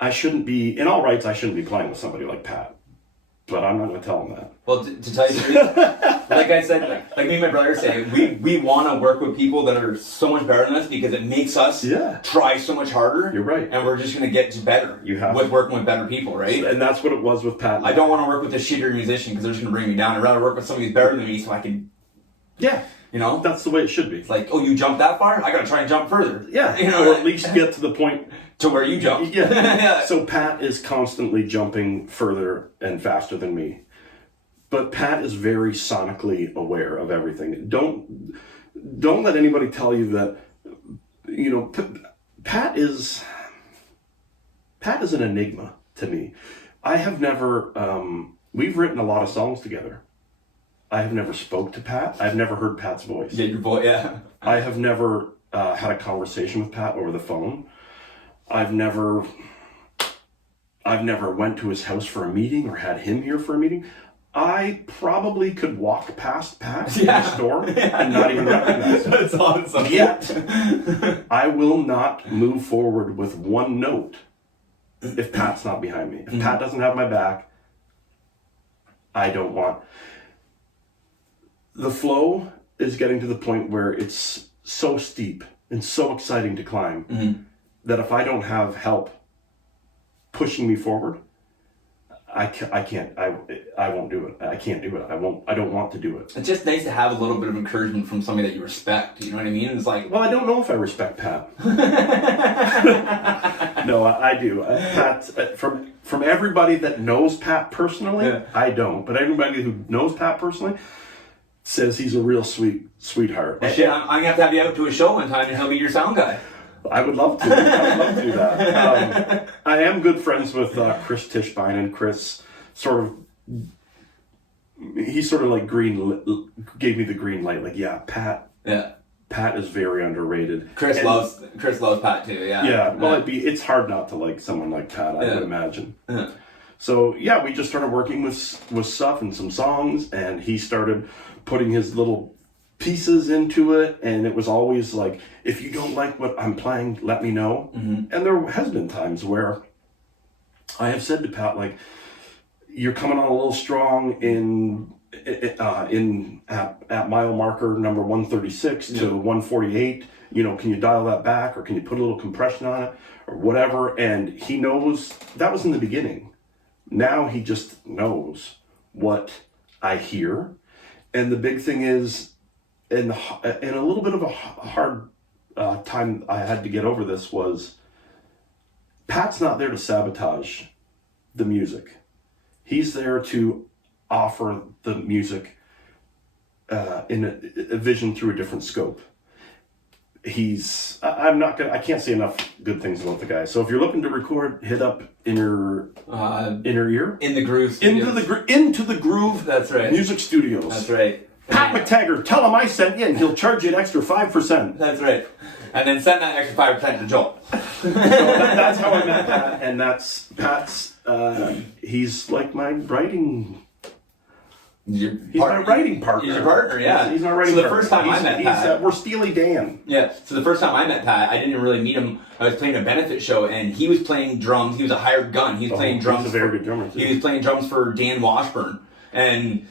I shouldn't be, in all rights, I shouldn't be playing with somebody like Pat. But I'm not going to tell him that. Well, to tell you the truth, like I said, like me and my brother say, we want to work with people that are so much better than us because it makes us try so much harder. You're right. And we're just going to get better with working with better people, right? And that's what it was with Pat. I don't want to work with a shittier musician because they're just going to bring me down. I'd rather work with somebody who's better than me so I can... Yeah. You know? That's the way it should be. It's like, oh, you jumped that far? I got to try and jump further. Yeah. You know, or at least get to the point... to where you jump. Yeah. So Pat is constantly jumping further and faster than me. But Pat is very sonically aware of everything. Don't let anybody tell you that, Pat is an enigma to me. I have never, we've written a lot of songs together. I have never spoke to Pat. I've never heard Pat's voice. Yeah, your voice, yeah. I have never had a conversation with Pat over the phone. I've never went to his house for a meeting or had him here for a meeting. I probably could walk past Pat in the store and not even recognize him. That's awesome. Yet, I will not move forward with one note if Pat's not behind me. If Pat doesn't have my back, I don't want... The flow is getting to the point where it's so steep and so exciting to climb that if I don't have help pushing me forward, I can't. I won't do it. I can't do it. I don't want to do it. It's just nice to have a little bit of encouragement from somebody that you respect. You know what I mean? It's like, well, I don't know if I respect Pat. No, I do. Pat, from everybody that knows Pat personally, I don't. But everybody who knows Pat personally says he's a real sweetheart. well, shit, I'm gonna have you out to a show one time and he'll be your sound guy. I would love to. I would love to do that. I am good friends with Chris Tischbein, and Chris he sort of like gave me the green light. Like, Pat. Yeah. Pat is very underrated. Chris loves Pat too. Yeah. Yeah. Well, it's hard not to like someone like Pat. I would imagine. Yeah. So we just started working with stuff and some songs, and he started putting his little pieces into it, and it was always like, if you don't like what I'm playing, let me know. And there has been times where I have said to Pat, like, you're coming on a little strong at mile marker number 136 to 148. Can you dial that back, or can you put a little compression on it, or whatever? And he knows. That was in the beginning. Now he just knows what I hear. And the big thing is, and a little bit of a hard time I had to get over this was, Pat's not there to sabotage the music. He's there to offer the music in a vision through a different scope. I can't say enough good things about the guy. So if you're looking to record, hit up inner ear, In the Groove into the Groove. That's right. Music Studios. That's right. Pat Mctaggart, tell him I sent you, and he'll charge you an extra 5%. That's right. And then send that extra 5% to Joel. So that's how I met Pat, and that's Pat's. He's like my writing. He's my writing partner. He's your partner, yeah. He's my writing partner. So the first time I met Pat, we're Steely Dan. Yeah. So the first time I met Pat, I didn't really meet him. I was playing a benefit show, and he was playing drums. He was a hired gun. He was playing drums. He's a very good drummer too. He was playing drums for Dan Washburn, and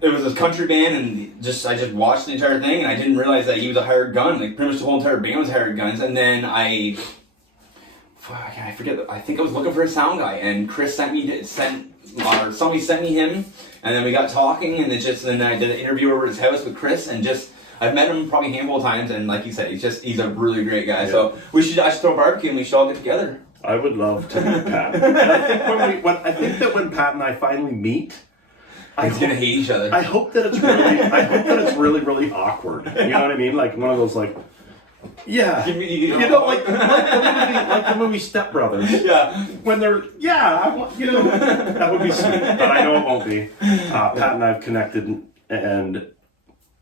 it was a country band, and I just watched the entire thing, and I didn't realize that he was a hired gun. Like pretty much the whole entire band was hired guns, and then I forget. I think I was looking for a sound guy, and Chris somebody sent me him, and then we got talking, and then I did an interview over at his house with Chris, and I've met him probably a handful of times, and like you said, he's a really great guy. Yeah. So I should throw a barbecue, and we should all get together. I would love to meet Pat. And I think that when Pat and I finally meet, He's gonna hate each other. I hope that it's really, really awkward. You know what I mean? Like one of those like. Yeah, like the movie Step Brothers. Yeah, when they're that would be sweet, but I know it won't be. Pat and I have connected and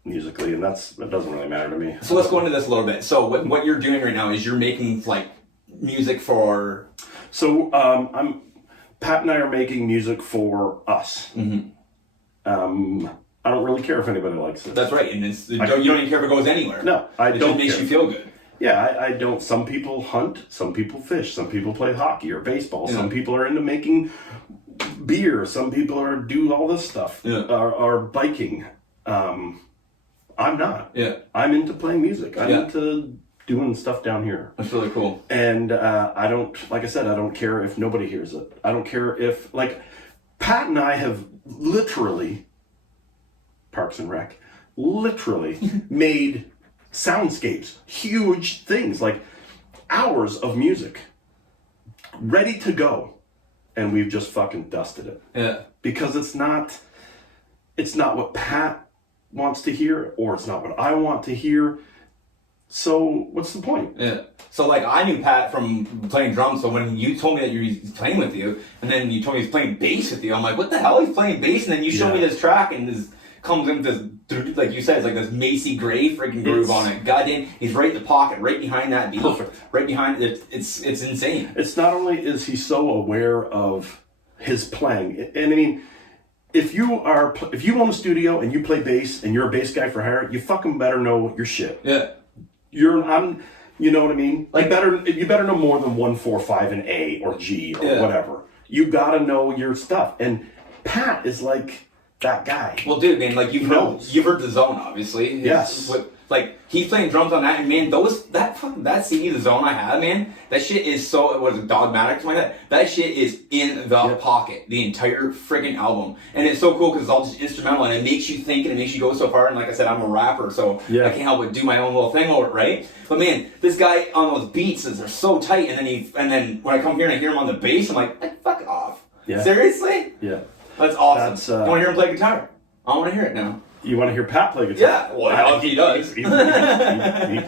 musically, and that doesn't really matter to me. So let's go into this a little bit. So what you're doing right now is you're making like music for. So Pat and I are making music for us. Mm-hmm. I don't really care if anybody likes it. That's right, and you don't even care if it goes anywhere. No, I don't. It just makes you feel good. Yeah, I don't. Some people hunt, some people fish, some people play hockey or baseball, some people are into making beer, some people do all this stuff, are biking. I'm not. Yeah. I'm into playing music. I'm into doing stuff down here. That's really cool. And I don't, like I said, I don't care if nobody hears it. I don't care if, like, Pat and I have literally, Parks and Rec, literally made soundscapes, huge things, like hours of music, ready to go. And we've just fucking dusted it. Yeah. Because it's not what Pat wants to hear, or it's not what I want to hear. So what's the point? Yeah. So like I knew Pat from playing drums. So when you told me that he's playing with you, and then you told me he's playing bass with you, I'm like, what the hell? He's playing bass, and then you showed me this track, and this comes in with this, like you said, it's like this Macy Gray freaking groove on it. Goddamn, he's right in the pocket, right behind that beat. Perfect. Right behind it. It's insane. It's not only is he so aware of his playing, and I mean, if you own a studio and you play bass and you're a bass guy for hire, you fucking better know your shit. Yeah. You know what I mean? Like you better know more than 1, 4, 5 and A or G or whatever. You gotta know your stuff. And Pat is like that guy. Well, dude, man, like you've heard The Zone, obviously. Yes. Like he's playing drums on that, and man, that CD, The Zone I had, man, that shit is so. What is it, Dogmatic, something like that? That shit is in the pocket, the entire friggin' album, and it's so cool because it's all just instrumental, and it makes you think, and it makes you go so far. And like I said, I'm a rapper, so I can't help but do my own little thing over it, right? But man, this guy on those beats, they're so tight, and then when I come here and I hear him on the bass, I'm like fuck off. Yeah. Seriously? Yeah. That's awesome. You want to hear him play guitar? I want to hear it now. You want to hear Pat play guitar? Yeah, well, he does. He probably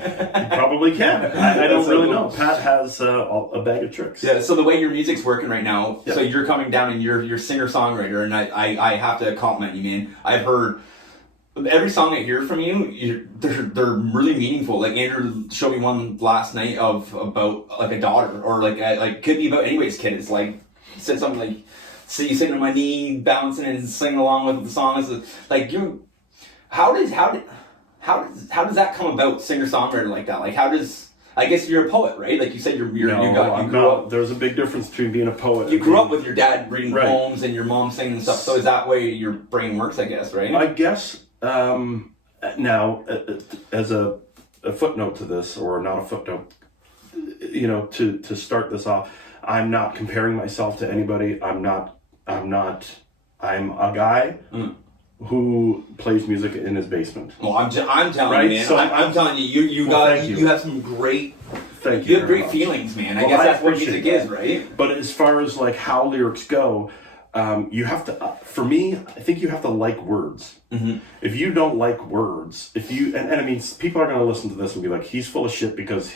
can. I don't really know. Pat has a bag of tricks. Yeah, so the way your music's working right now, so you're coming down and you're singer-songwriter, and I have to compliment you, man. I've heard every song I hear from you, they're really meaningful. Like Andrew showed me one last night about like a daughter, or like could be about anybody's kid. It's like, said something like, so you sitting on my knee, bouncing and singing along with the song. It's like How does that come about, singer-songwriter like that? Like I guess you're a poet, right? Like you said, you grew up. There's a big difference between being a poet. You grew up with your dad reading poems and your mom singing and stuff. So is that way your brain works? I guess, right? I guess now as a footnote to this, or not a footnote, to start this off, I'm not comparing myself to anybody. I'm a guy. Who plays music in his basement? Well, I'm telling you, man. So I'm telling you, you have some great. Thank you. You have great feelings, man. I guess that's what music is, right? But as far as like how lyrics go, you have to, for me, I think you have to like words. Mm-hmm. If you don't like words, and I mean, people are going to listen to this and be like, he's full of shit because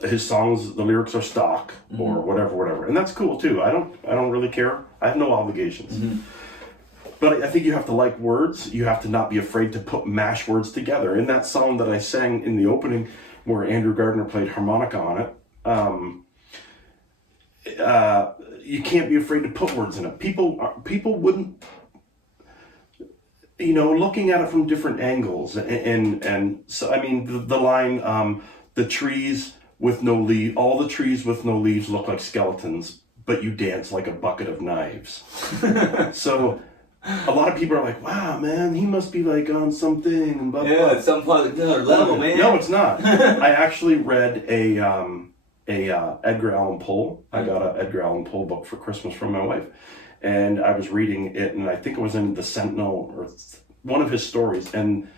his songs, the lyrics are stock or whatever. And that's cool too. I don't really care. I have no obligations. Mm-hmm. But I think you have to like words. You have to not be afraid to mash words together. In that song that I sang in the opening where Andrew Gardner played harmonica on it, you can't be afraid to put words in it. People wouldn't, looking at it from different angles. And so, I mean, the line, the trees with no leaves, all the trees with no leaves look like skeletons, but you dance like a bucket of knives. So a lot of people are like, wow, man, he must be like on something. And blah, blah, blah. It's some other level, man. No, it's not. I actually read a Edgar Allan Poe. I got an Edgar Allan Poe book for Christmas from my wife. And I was reading it, and I think it was in The Sentinel, or one of his stories. And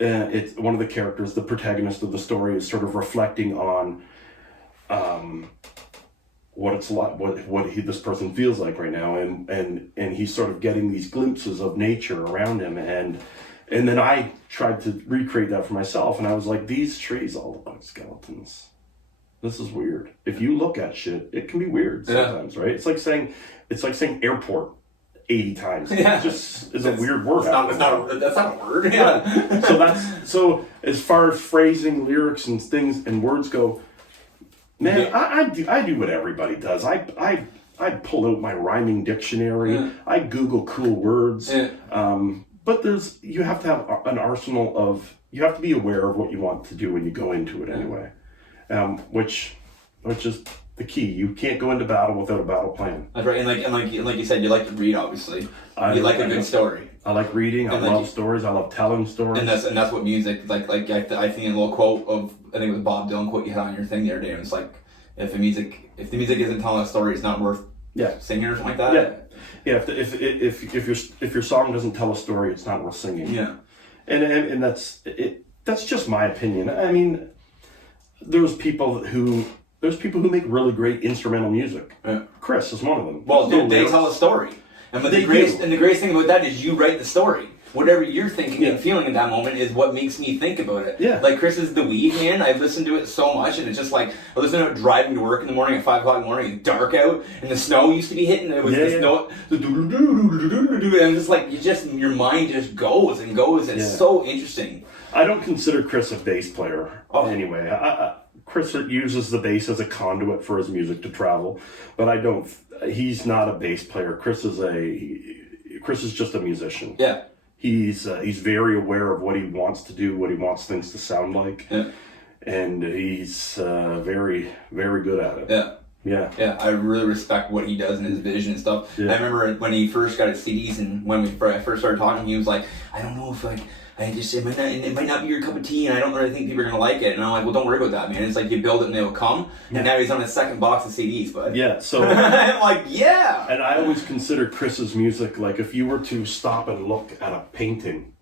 it's one of the characters, the protagonist of the story, is sort of reflecting on what it's like, this person feels like right now, and he's sort of getting these glimpses of nature around him, and then I tried to recreate that for myself, and I was like, these trees all look like skeletons. This is weird. If you look at shit, it can be weird sometimes, right? It's like saying airport 80 times. Yeah. It just is a weird word. That's not a word. Yeah. So as far as phrasing, lyrics, and things and words go, man, yeah. I do what everybody does. I pull out my rhyming dictionary. Yeah. I Google cool words. Yeah. But you have to have an arsenal of. You have to be aware of what you want to do when you go into it anyway, which is the key. You can't go into battle without a battle plan. That's right, and like you said, you like to read. Obviously, you like a good story. I like reading. I love stories. I love telling stories. And that's what music like. I think a little quote of, I think it was a Bob Dylan quote you had on your thing the other day. And it's like, if the music isn't telling a story, it's not worth singing or something like that. Yeah. If your song doesn't tell a story, it's not worth singing. Yeah. And that's it. That's just my opinion. I mean, there's people who make really great instrumental music. Yeah. Chris is one of them. Well, dude, they tell a story. And the greatest thing about that is you write the story. Whatever you're thinking and feeling in that moment is what makes me think about it. Yeah. Like Chris's The Weed, man, I've listened to it so much, and it's just like, I listen to it driving to work in the morning at 5 o'clock in the morning, it's dark out, and the snow used to be hitting, and it was the snow, and it's like, your mind just goes and goes, and it's so interesting. I don't consider Chris a bass player anyway. Chris uses the bass as a conduit for his music to travel, but he's not a bass player. Chris is just a musician. Yeah. He's very aware of what he wants to do, what he wants things to sound like, and he's very, very good at it. Yeah. Yeah. Yeah, I really respect what he does and his vision and stuff. Yeah. I remember when he first got his CDs, and when I first started talking, he was like, I don't know if it might not be your cup of tea, and I don't really think people are gonna like it. And I'm like, well, don't worry about that, man. It's like you build it and they will come. Yeah. And now he's on his second box of CDs, but so I'm like, yeah. And I always consider Chris's music like, if you were to stop and look at a painting,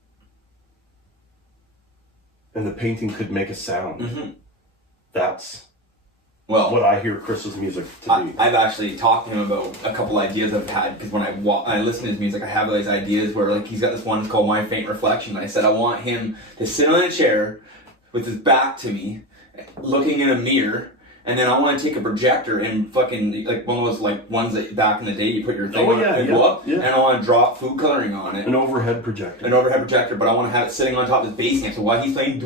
and the painting could make a sound, that's what I hear Chris's music to be. I've actually talked to him about a couple ideas I've had, because when I listen to his music, I have these ideas where, like, he's got this one called My Faint Reflection. I said I want him to sit on a chair with his back to me, looking in a mirror, and then I want to take a projector and fucking, like, one of those, like, ones that back in the day you put your thing on and go up, and I want to drop food coloring on it. An overhead projector. But I want to have it sitting on top of his bass amp, so while he's playing,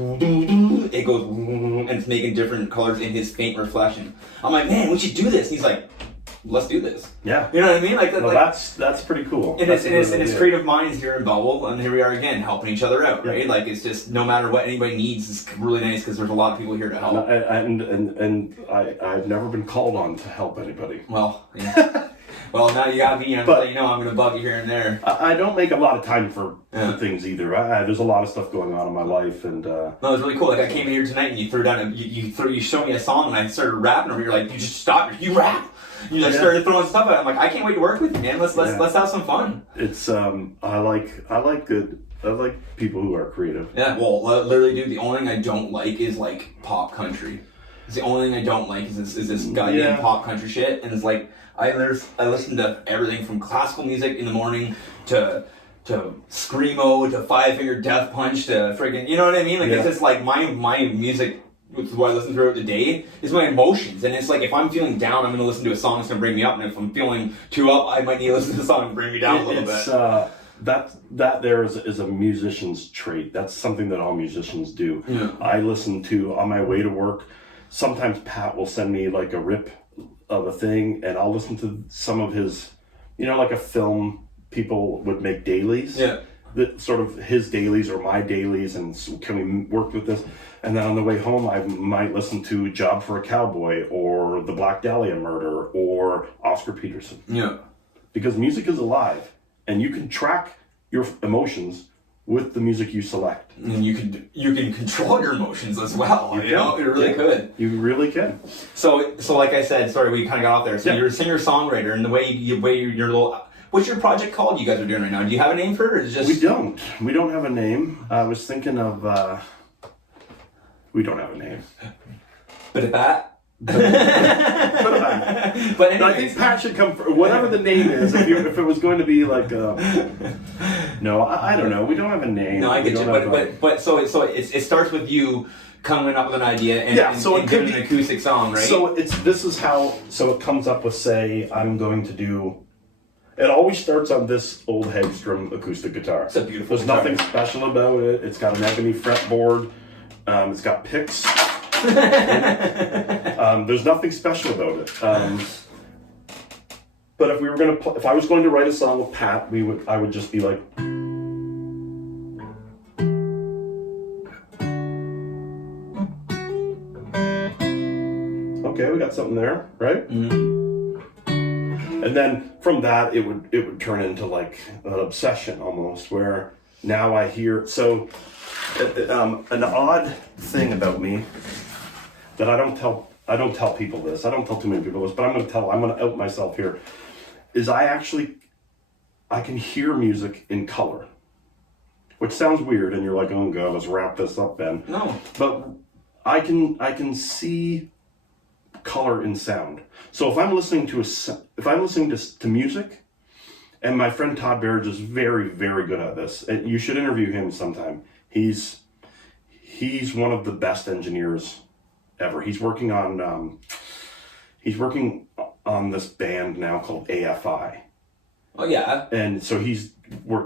it goes, and it's making different colors in his faint reflection. I'm like, man, we should do this. And he's like, let's do this. Yeah. You know what I mean? That's pretty cool. And his creative minds here in Bubble, and here we are again, helping each other out, right? Like, it's just, no matter what anybody needs, it's really nice, because there's a lot of people here to help. And I've never been called on to help anybody. Well, yeah. Well, now you got me. I'm going to bug you here and there. I don't make a lot of time for things either. There's a lot of stuff going on in my life, and no, it was really cool. Like, I came in here tonight, and you threw down you showed me a song, and I started rapping over. You're like, you just stop. You rap. You like started throwing stuff out. I'm like, I can't wait to work with you, man. Let's have some fun. It's I like people who are creative. Yeah. Well, literally, dude. The only thing I don't like is like pop country. The only thing I don't like is this goddamn pop country shit. And it's like I listen to everything from classical music in the morning to screamo to Five Finger Death Punch to friggin', you know what I mean? Like it's just like my music, what I listen throughout the day, is my emotions. And it's like if I'm feeling down, I'm gonna listen to a song that's gonna bring me up. And if I'm feeling too up, I might need to listen to a song to bring me down a little bit. That there is a musician's trait. That's something that all musicians do. Yeah. I listen to on my way to work. Sometimes Pat will send me like a rip of a thing, and I'll listen to some of his, like a film people would make dailies. Yeah. That sort of his dailies or my dailies, and so can we work with this? And then on the way home, I might listen to Job for a Cowboy or The Black Dahlia Murder or Oscar Peterson. Yeah. Because music is alive, and you can track your emotions with the music you select. And you can control your emotions as well. You really could. You really can. So like I said, sorry, we kind of got off there. So you're a singer-songwriter, and the way you're little. What's your project called? You guys are doing right now? Do you have a name for it? Or is it just... We don't have a name. I was thinking of. We don't have a name. But I think Pat should come for whatever the name is. If it was going to be like, no, I don't know. We don't have a name. No, I get you. But so it starts with you coming up with an idea and getting an acoustic song, right? So this is how. So it comes up with, say, I'm going to do. It always starts on this old Hegstrom acoustic guitar. It's a beautiful. There's nothing special about it. It's got an ebony fretboard. It's got picks. There's nothing special about it. But if we were going to, if I was going to write a song with Pat, I would just be like. Okay, we got something there, right? Mm-hmm. And then from that, it would turn into like an obsession almost, where now I hear so. An odd thing about me that I don't tell people this. I don't tell too many people this, but I'm going to out myself here. Is I can hear music in color, which sounds weird, and you're like, oh god, let's wrap this up, Ben. No, but I can see color in sound. So if I'm listening to music, and my friend Todd Barrage is very, very good at this, and you should interview him sometime. He's one of the best engineers ever. He's working on this band now called AFI. Oh yeah. And so he's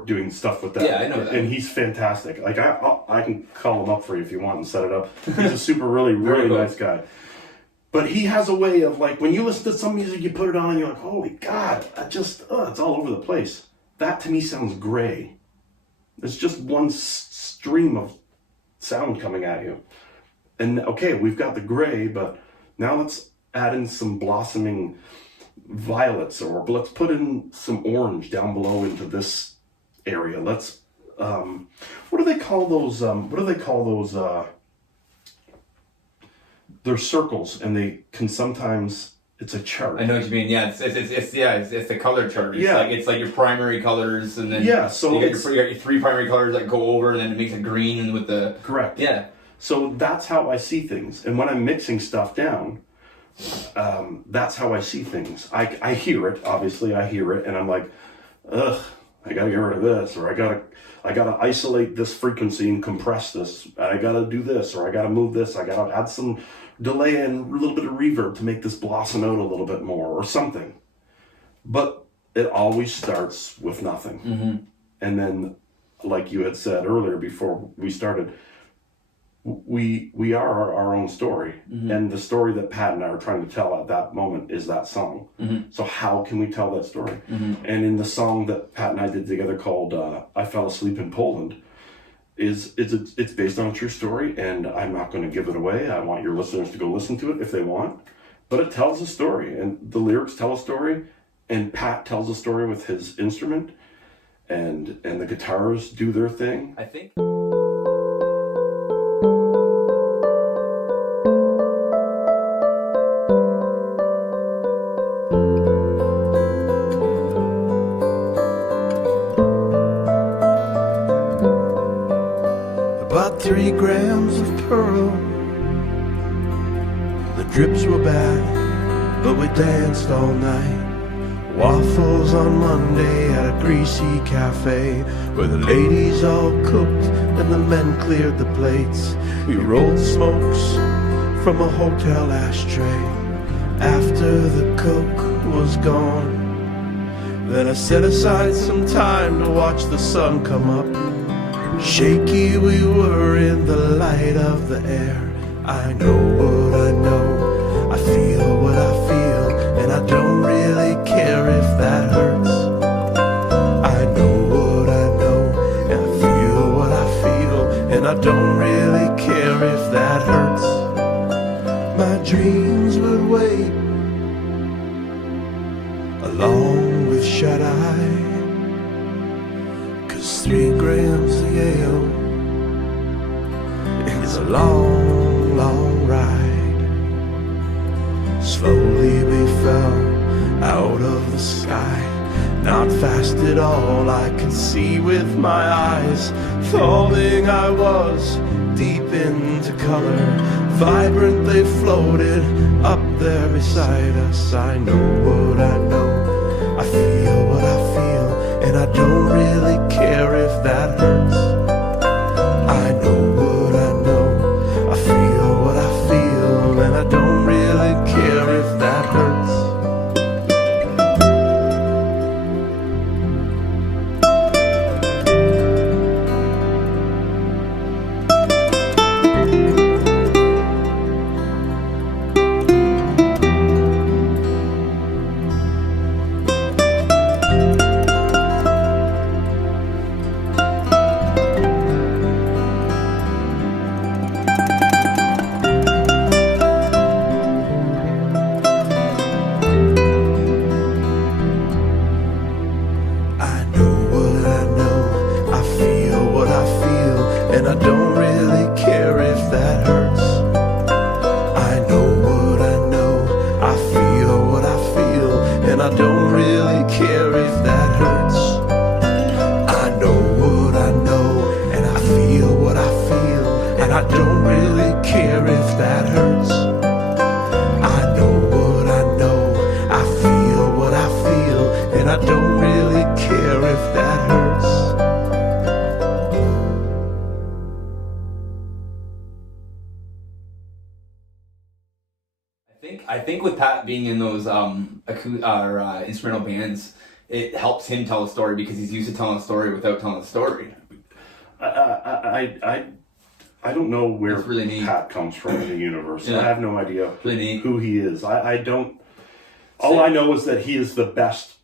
doing stuff with that. Yeah, I know that. And he's fantastic. Like I can call him up for you if you want and set it up. He's a really cool. Nice guy. But he has a way of, like, when you listen to some music, you put it on and you're like, holy God, it's all over the place. That to me sounds gray. It's just one stream of sound coming at you. And okay, we've got the gray, but now let's add in some blossoming violets, or let's put in some orange down below into this area. Let's, what do they call those, they're circles, and they can sometimes, it's a chart. I know what you mean. Yeah, it's the color chart. It's like your primary colors, and then so you got your three primary colors that go over, and then it makes it green with the correct. Yeah. So that's how I see things, and when I'm mixing stuff down, that's how I see things. I hear it, obviously, and I'm like, ugh, I gotta get rid of this, or I gotta isolate this frequency and compress this. I gotta do this, or I gotta move this. I gotta add some delay and a little bit of reverb to make this blossom out a little bit more, or something. But it always starts with nothing. Mm-hmm. And then, like you had said earlier before we started, we are our own story. Mm-hmm. And the story that Pat and I are trying to tell at that moment is that song. Mm-hmm. So how can we tell that story? Mm-hmm. And in the song that Pat and I did together called I Fell Asleep in Poland, it's based on a true story, and I'm not going to give it away. I want your listeners to go listen to it if they want. But it tells a story, and the lyrics tell a story, and Pat tells a story with his instrument, and the guitars do their thing. I think. About 3 grams of pearl, drips were bad, but we danced all night. Waffles on Monday at a greasy cafe, where the ladies all cooked and the men cleared the plates. We rolled smokes from a hotel ashtray after the coke was gone. Then I set aside some time to watch the sun come up. Shaky we were in the light of the air. I know what I know, I feel what I feel, and I don't really care if that hurts. I know what I know, and I feel what I feel, and I don't really care if that hurts. My dreams would wait along with shut-eye, 'cause 3 grams of Yale is a long, long ride. Slowly we fell out of the sky, not fast at all, I could see with my eyes. Falling I was, deep into color, vibrant they floated up there beside us. I know what I know, I feel what I feel, and I don't really care if that hurts. I know what I know, I feel what I feel, and I don't really care if that hurts. And I don't really care if that hurts. I know what I know, I feel what I feel, and I don't really care if that hurts. I know what I know, and I feel what I feel, and I don't really care if that hurts. I know what I know, I feel what I feel, and I don't really care if that hurts. I think with Pat being in those instrumental bands, it helps him tell a story because he's used to telling a story without telling a story. I don't know where really Pat comes from in the universe. Yeah. I have no idea Really who he is. I don't. All I know is that he is the best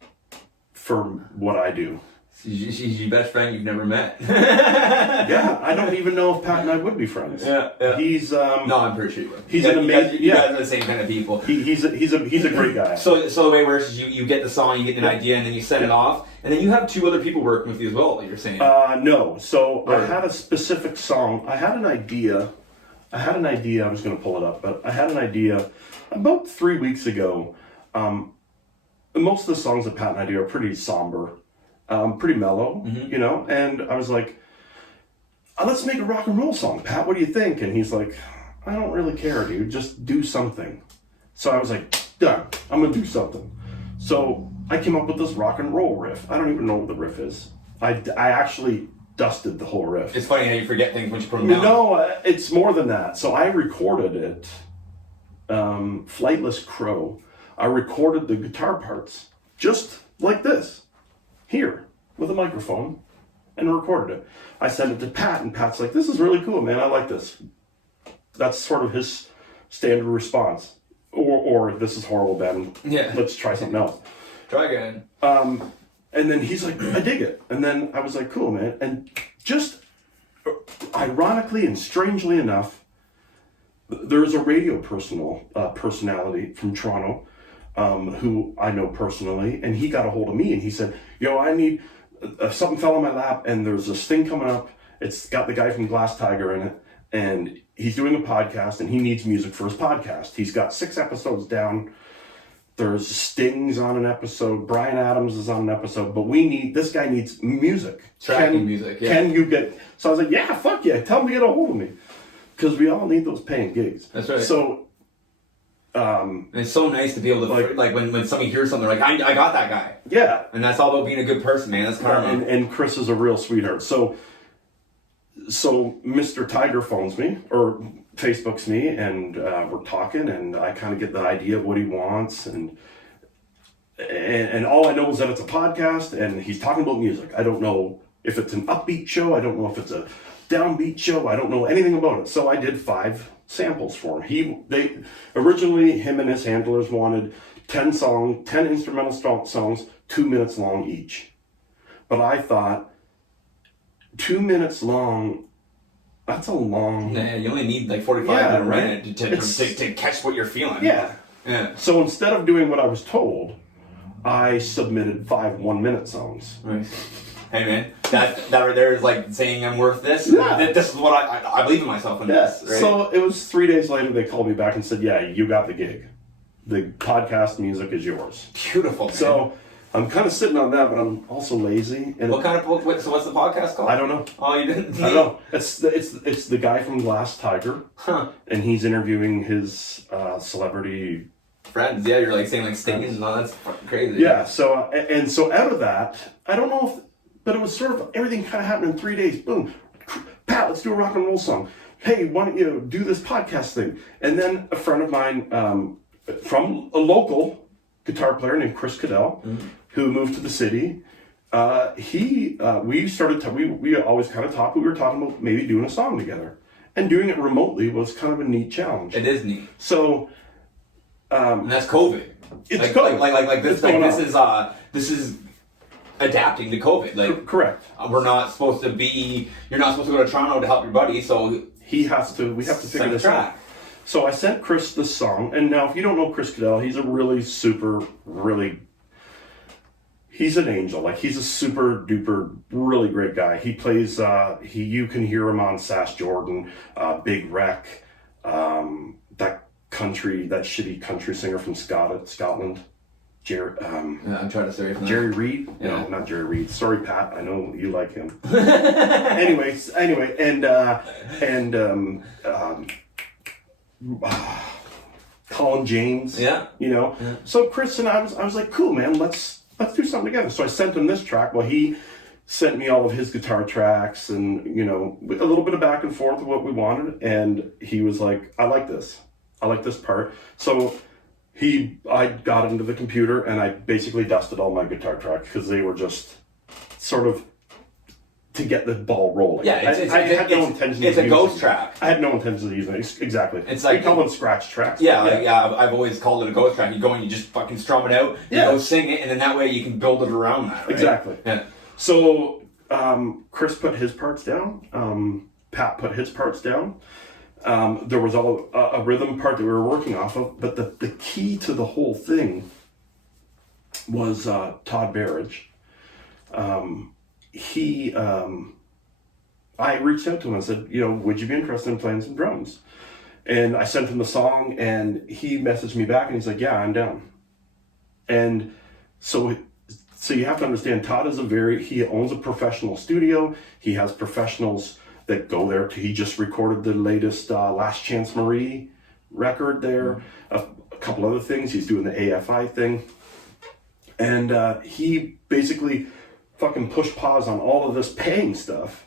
for what I do. She's your best friend you've never met. Yeah, I don't even know if Pat and I would be friends. Yeah. He's no, I'm pretty sure you would. He's an amazing. You guys are the same kind of people. He's a great guy. So the way it works is you get the song, you get an idea, and then you send it off, and then you have 2 other people working with you as well. You're saying? No. So I had a specific song. I had an idea. I was going to pull it up, but I had an idea about 3 weeks ago. Most of the songs that Pat and I do are pretty somber. Pretty mellow, you know, and I was like, let's make a rock and roll song, Pat, what do you think? And he's like, I don't really care, dude, just do something. So I was like, done, I'm gonna do something. So I came up with this rock and roll riff. I don't even know what the riff is. I actually dusted the whole riff. It's funny how you forget things once you put them down. No, it's more than that. So I recorded it, Flightless Crow. I recorded the guitar parts just like this. Here, with a microphone, and recorded it. I sent it to Pat, and Pat's like, this is really cool, man, I like this. That's sort of his standard response. Or this is horrible, Ben. Yeah. Let's try something else. Try again. And then he's like, I dig it. And then I was like, cool, man. And just ironically and strangely enough, there's a radio personality from Toronto, who I know personally, and he got a hold of me and he said, yo, I need, something fell on my lap and there's this thing coming up. It's got the guy from Glass Tiger in it, and he's doing a podcast and he needs music for his podcast. He's got 6 episodes down. There's Sting's on an episode, Bryan Adams is on an episode, but this guy needs music. Music, yeah. Can you get, so I was like, yeah, fuck yeah, tell him to get a hold of me. Because we all need those paying gigs. That's right. So And it's so nice to be able to like when somebody hears something like I got that guy. Yeah. And that's all about being a good person, man. That's karma. And Chris is a real sweetheart. So Mr. Tiger phones me or Facebooks me, and we're talking, and I kind of get the idea of what he wants, and all I know is that it's a podcast, and he's talking about music. I don't know if it's an upbeat show. I don't know if it's a downbeat show. I don't know anything about it. So I did 5 samples for him. They originally, him and his handlers wanted 10 instrumental songs, 2 minutes long each. But I thought 2 minutes long, that's a long. Yeah, you only need like 45 minutes to catch what you're feeling. Yeah. Yeah. So instead of doing what I was told, I submitted 5 1-minute songs. Right. Hey man, that right there is like saying I'm worth this. Yeah. This is what I believe in myself in this. Right? So it was 3 days later they called me back and said, yeah, you got the gig. The podcast music is yours. Beautiful. Man. So I'm kind of sitting on that, but I'm also lazy. And what kind of so what's the podcast called? I don't know. Oh, you didn't? I don't know. It's the guy from Glass Tiger, and he's interviewing his celebrity friends. Yeah, you're like saying like stations and all. That's fucking crazy. Yeah. So so out of that, I don't know if. But it was sort of everything kind of happened in 3 days. Boom. Pat, let's do a rock and roll song. Hey, why don't you do this podcast thing? And then a friend of mine from a local guitar player named Chris Cadell, who moved to the city, we always kind of talked. We were talking about maybe doing a song together. And doing it remotely was kind of a neat challenge. It is neat. So... and that's COVID. It's COVID. Like this is adapting to COVID. Like correct. We're not supposed to be. You're not supposed to go to Toronto to help your buddy. So we have to figure this out. So I sent Chris this song, and now if you don't know Chris Cadell, he's a really he's an angel. Like he's a super duper really great guy. He plays. You can hear him on Sass Jordan, Big Wreck, that shitty country singer from Scotland. I'm trying to say from Jerry Reed? Yeah. No, not Jerry Reed. Sorry, Pat. I know you like him. Anyway, Colin James. Yeah. You know. Yeah. So Chris and I was like, cool, man. Let's do something together. So I sent him this track. Well, he sent me all of his guitar tracks, and a little bit of back and forth of what we wanted. And he was like, I like this part. So. I got into the computer and I basically dusted all my guitar tracks because they were just sort of to get the ball rolling. Yeah, it's a ghost track. I had no intention of using it. Exactly. It's like we call them scratch tracks. Yeah, I've always called it a ghost track. You go and you just fucking strum it out, you go sing it, and then that way you can build it around that. Right? Exactly. Yeah. So Chris put his parts down. Pat put his parts down. There was a rhythm part that we were working off of, but the key to the whole thing was Todd Barrage. I reached out to him and said, would you be interested in playing some drums? And I sent him the song, and he messaged me back, and he's like, yeah, I'm down. And so you have to understand, Todd is he owns a professional studio. He has professionals that go there. He just recorded the latest Last Chance Marie record there, a couple other things. He's doing the AFI thing. And he basically fucking pushed pause on all of this paying stuff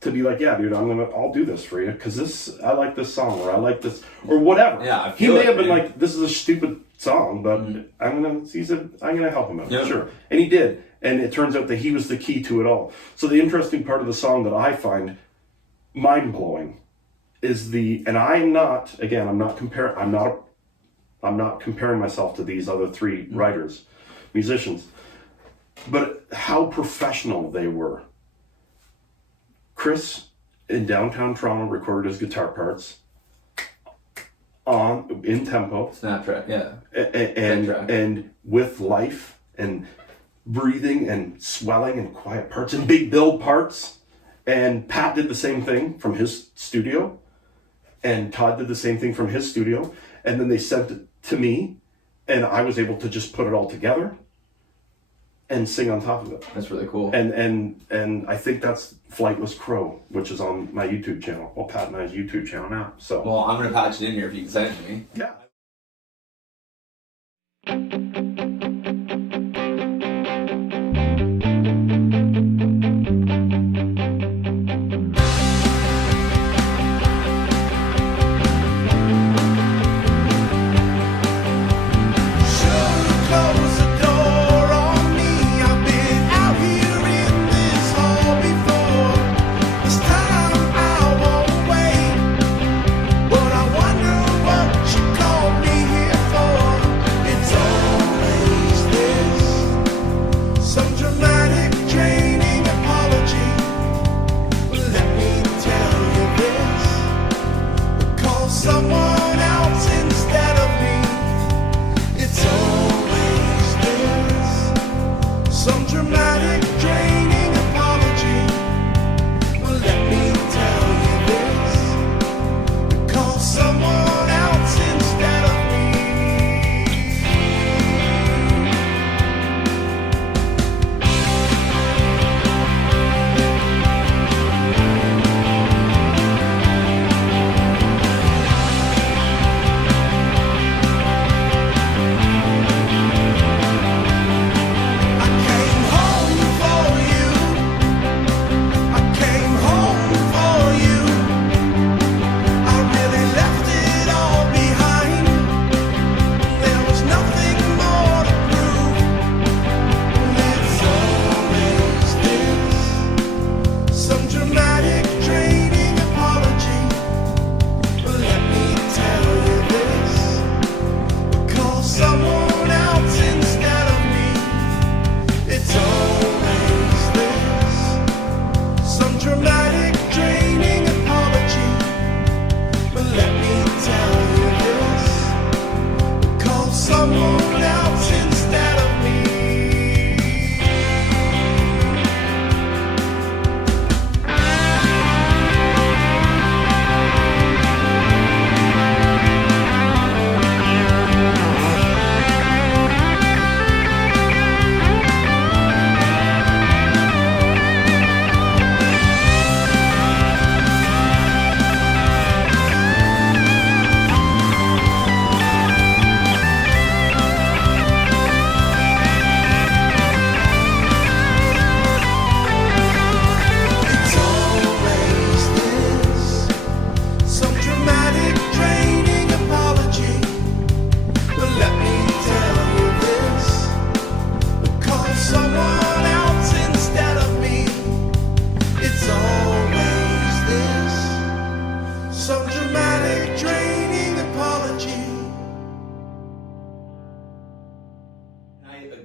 to be like, yeah, dude, I'll do this for you because I like this song, or I like this, or whatever. Yeah, he may have been like, this is a stupid song, but I'm gonna help him out. Yeah. Sure. And he did. And it turns out that he was the key to it all. So the interesting part of the song that I find mind-blowing is and I'm not comparing myself to these other 3 writers, musicians, but how professional they were. Chris in downtown Toronto recorded his guitar parts in tempo, Snaptrack, yeah, and with life and breathing and swelling and quiet parts and big build parts. And Pat did the same thing from his studio, and Todd did the same thing from his studio, and then they sent it to me, and I was able to just put it all together and sing on top of it. That's really cool. And I think that's Flightless Crow, which is on my YouTube channel. Well, Pat and I's YouTube channel now. So I'm gonna patch it in here if you can send it to me. Yeah. someone else instead of me.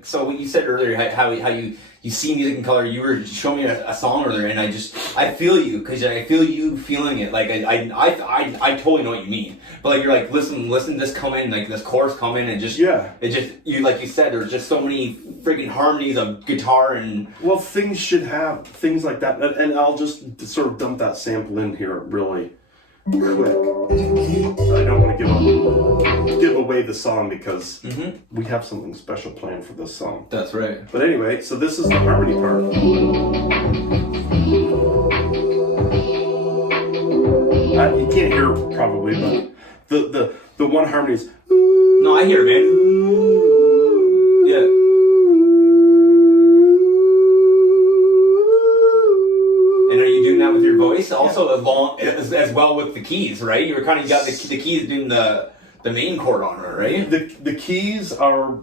So what you said earlier, how you see music in color, you were showing me a song earlier, and I feel you, because I feel you feeling it. Like I totally know what you mean. But like you're like listen to this come in, like this chorus come in, and just you like you said, there's just so many freaking harmonies of guitar and things should have things like that, and I'll just sort of dump that sample in here really quick. I don't want to give away the song because we have something special planned for this song. That's right. But anyway, so this is the harmony part. You can't hear it probably, but the one harmony is. No, I hear it, man. Yeah. And are you doing that with your voice? Also, as well with the keys, right? You were kind of got the keys doing the main chord on it, right? The keys are.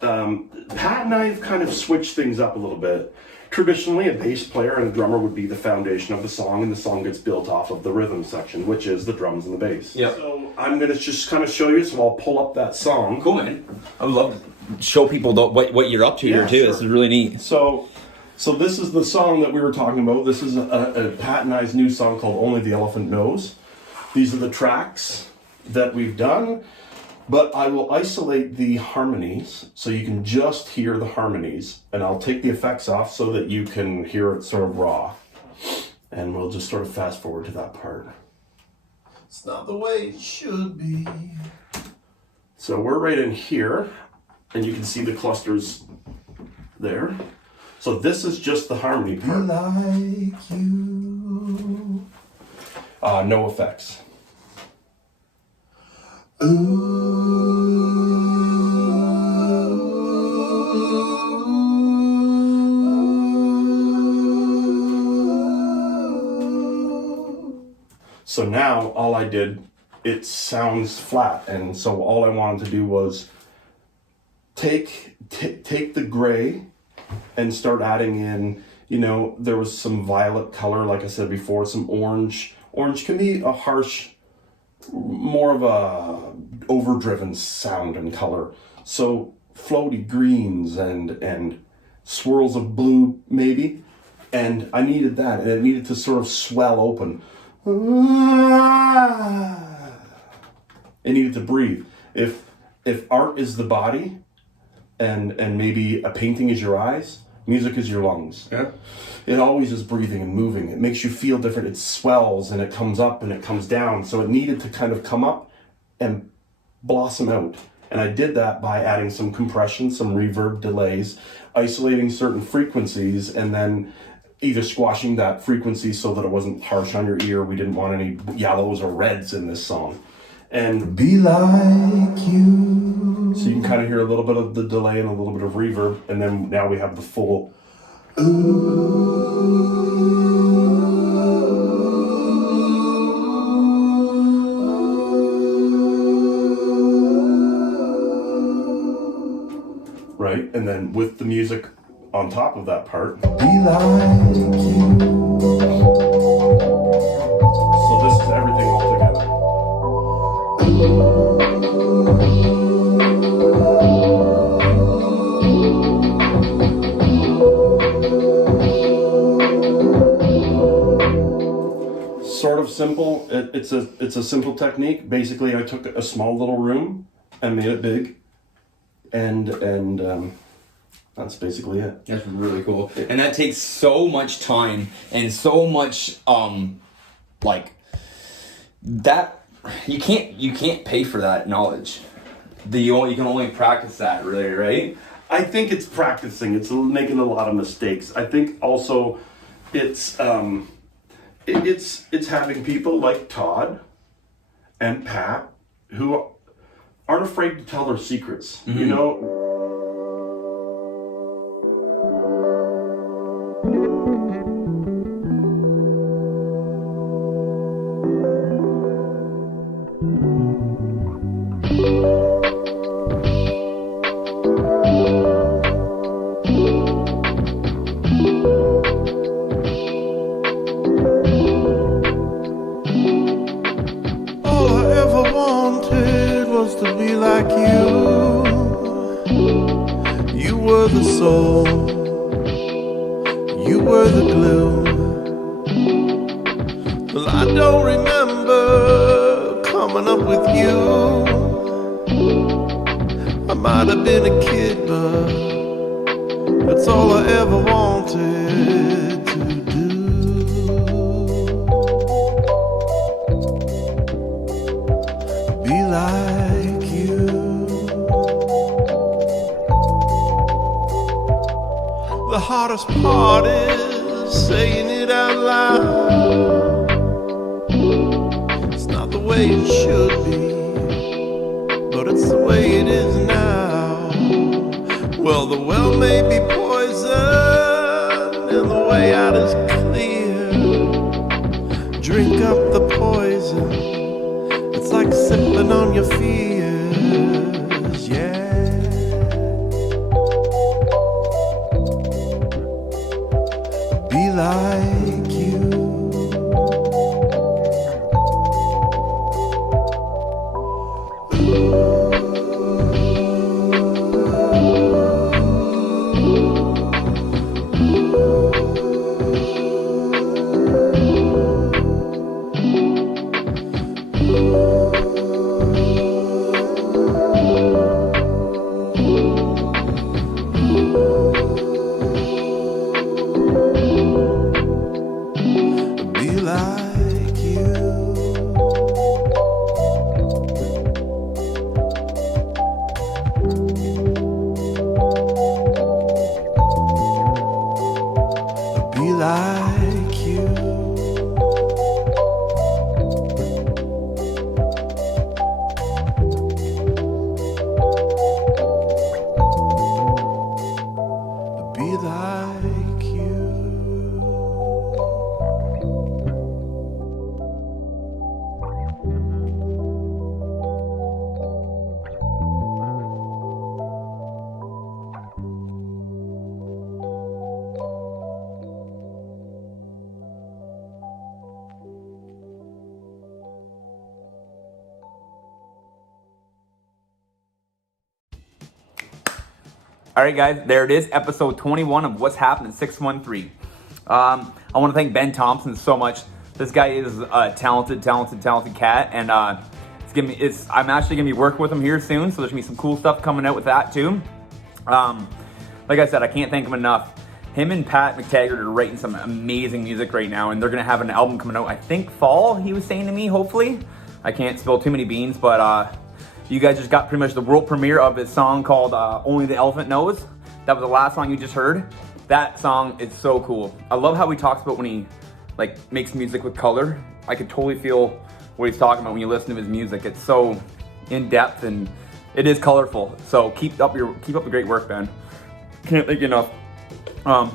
Pat and I have kind of switched things up a little bit. Traditionally, a bass player and a drummer would be the foundation of the song, and the song gets built off of the rhythm section, which is the drums and the bass. Yeah. So I'm gonna just kind of show you. So I'll pull up that song. Cool, man. I would love to show people what you're up to here too. Sure. This is really neat. So this is the song that we were talking about. This is a Pat and I's new song called Only the Elephant Knows. These are the tracks that we've done, but I will isolate the harmonies so you can just hear the harmonies, and I'll take the effects off so that you can hear it sort of raw. And we'll just sort of fast forward to that part. It's not the way it should be. So we're right in here, and you can see the clusters there. So this is just the harmony part. Like you. No effects. So now all I did, it sounds flat, and so all I wanted to do was take the gray and start adding in, there was some violet color, like I said before, some orange. Orange can be a harsh, more of a overdriven sound and color. So floaty greens and swirls of blue maybe. And I needed that, and it needed to sort of swell open. It needed to breathe. If art is the body and maybe a painting is your eyes, music is your lungs. Yeah. It always is breathing and moving. It makes you feel different. It swells and it comes up and it comes down. So it needed to kind of come up and blossom out. And I did that by adding some compression, some reverb delays, isolating certain frequencies, and then either squashing that frequency so that it wasn't harsh on your ear. We didn't want any yellows or reds in this song. And be like you. So you can kind of hear a little bit of the delay and a little bit of reverb, and then now we have the full. Right, and then with the music on top of that part. Be like you. So this is everything all together. Sort of simple. It's a simple technique. Basically, I took a small little room and made it big, and that's basically it. That's really cool. And that takes so much time and so much like that you can't pay for that knowledge. You can only practice that, really, right? I think it's practicing. It's making a lot of mistakes. I think also it's having people like Todd and Pat who aren't afraid to tell their secrets. Mm-hmm. You know. You were the glue. Well, I don't remember coming up with you. I might have been a kid, but that's all I ever wanted to do. Be like you. The hardest part is saying it out loud. It's not the way it should be, but it's the way it is now. Well, the well may be poisoned and the way out is clear. Drink up the poison. It's like sipping on your fears, yeah. Be like you. All right, guys, there it is, episode 21 of What's Happening 613. I want to thank Ben Thompson so much. This guy is a talented cat, and I'm actually gonna be working with him here soon, so there's gonna be some cool stuff coming out with that too. Like I said, I can't thank him enough. Him and Pat Mctaggart are writing some amazing music right now, and they're gonna have an album coming out, I think fall, he was saying to me, hopefully. I can't spill too many beans, but you guys just got pretty much the world premiere of his song called Only the Elephant Knows. That was the last song you just heard. That song is so cool. I love how he talks about when he makes music with color. I could totally feel what he's talking about when you listen to his music. It's so in depth and it is colorful. So keep up the great work, Ben. Can't thank you enough.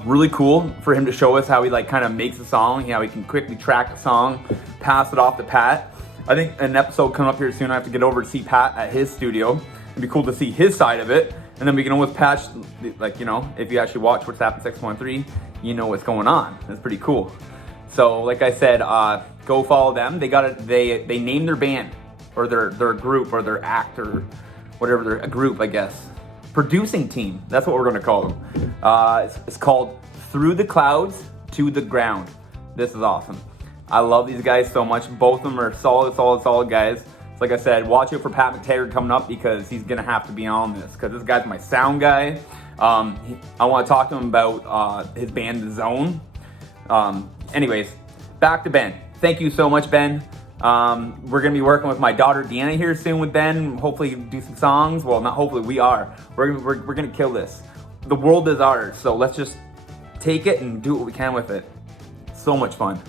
Really cool for him to show us how he kind of makes a song, how he can quickly track the song, pass it off to Pat. I think an episode coming up here soon, I have to get over to see Pat at his studio. It'd be cool to see his side of it. And then we can always patch, if you actually watch What's Happened 613, you know what's going on. That's pretty cool. So like I said, go follow them. They named their band or their group or their act or whatever, a group, I guess. Producing team, that's what we're gonna call them. It's called Through the Clouds to the Ground. This is awesome. I love these guys so much. Both of them are solid guys. like I said, watch out for Pat Mctaggart coming up because he's gonna have to be on this because this guy's my sound guy. I want to talk to him about his band The Zone. Anyways, back to Ben. Thank you so much, Ben. We're gonna be working with my daughter Deanna here soon with Ben. Hopefully do some songs. Well, not hopefully, we are. We're gonna kill this. The world is ours, so let's just take it and do what we can with it. So much fun.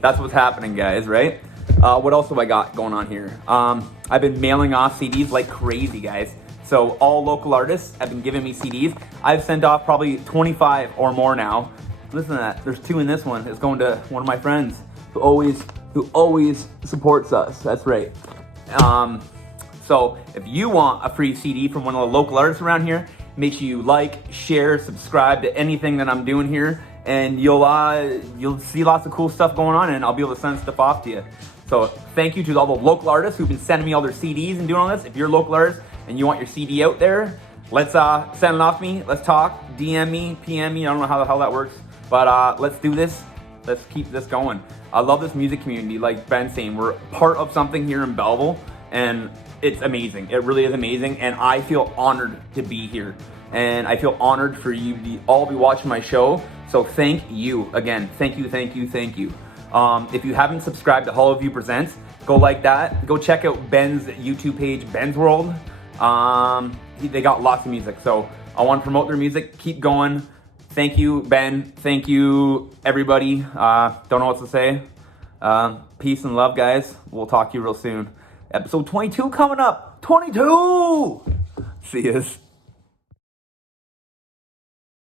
That's what's happening, guys, right? What else have I got going on here? I've been mailing off CDs like crazy, guys. So all local artists have been giving me CDs. I've sent off probably 25 or more now. Listen to that. There's 2 in this one. It's going to one of my friends who always supports us. That's right. So if you want a free CD from one of the local artists around here, make sure you like, share, subscribe to anything that I'm doing here, and you'll see lots of cool stuff going on, and I'll be able to send stuff off to you. So thank you to all the local artists who've been sending me all their CDs and doing all this. If you're a local artist and you want your CD out there, let's send it off to me. Let's talk. DM me, PM me. I don't know how the hell that works, but let's do this. Let's keep this going. I love this music community. Like Ben's saying, we're part of something here in Belleville, and it's amazing. It really is amazing, and I feel honored to be here. And I feel honored for you to all be watching my show. So thank you again. Thank you, thank you, thank you. If you haven't subscribed to Hollow View Presents, go like that. Go check out Ben's YouTube page, Ben's World. They got lots of music, so I want to promote their music. Keep going. Thank you, Ben. Thank you, everybody. Don't know what to say. Peace and love, guys. We'll talk to you real soon. Episode 22 coming up. 22! See yous.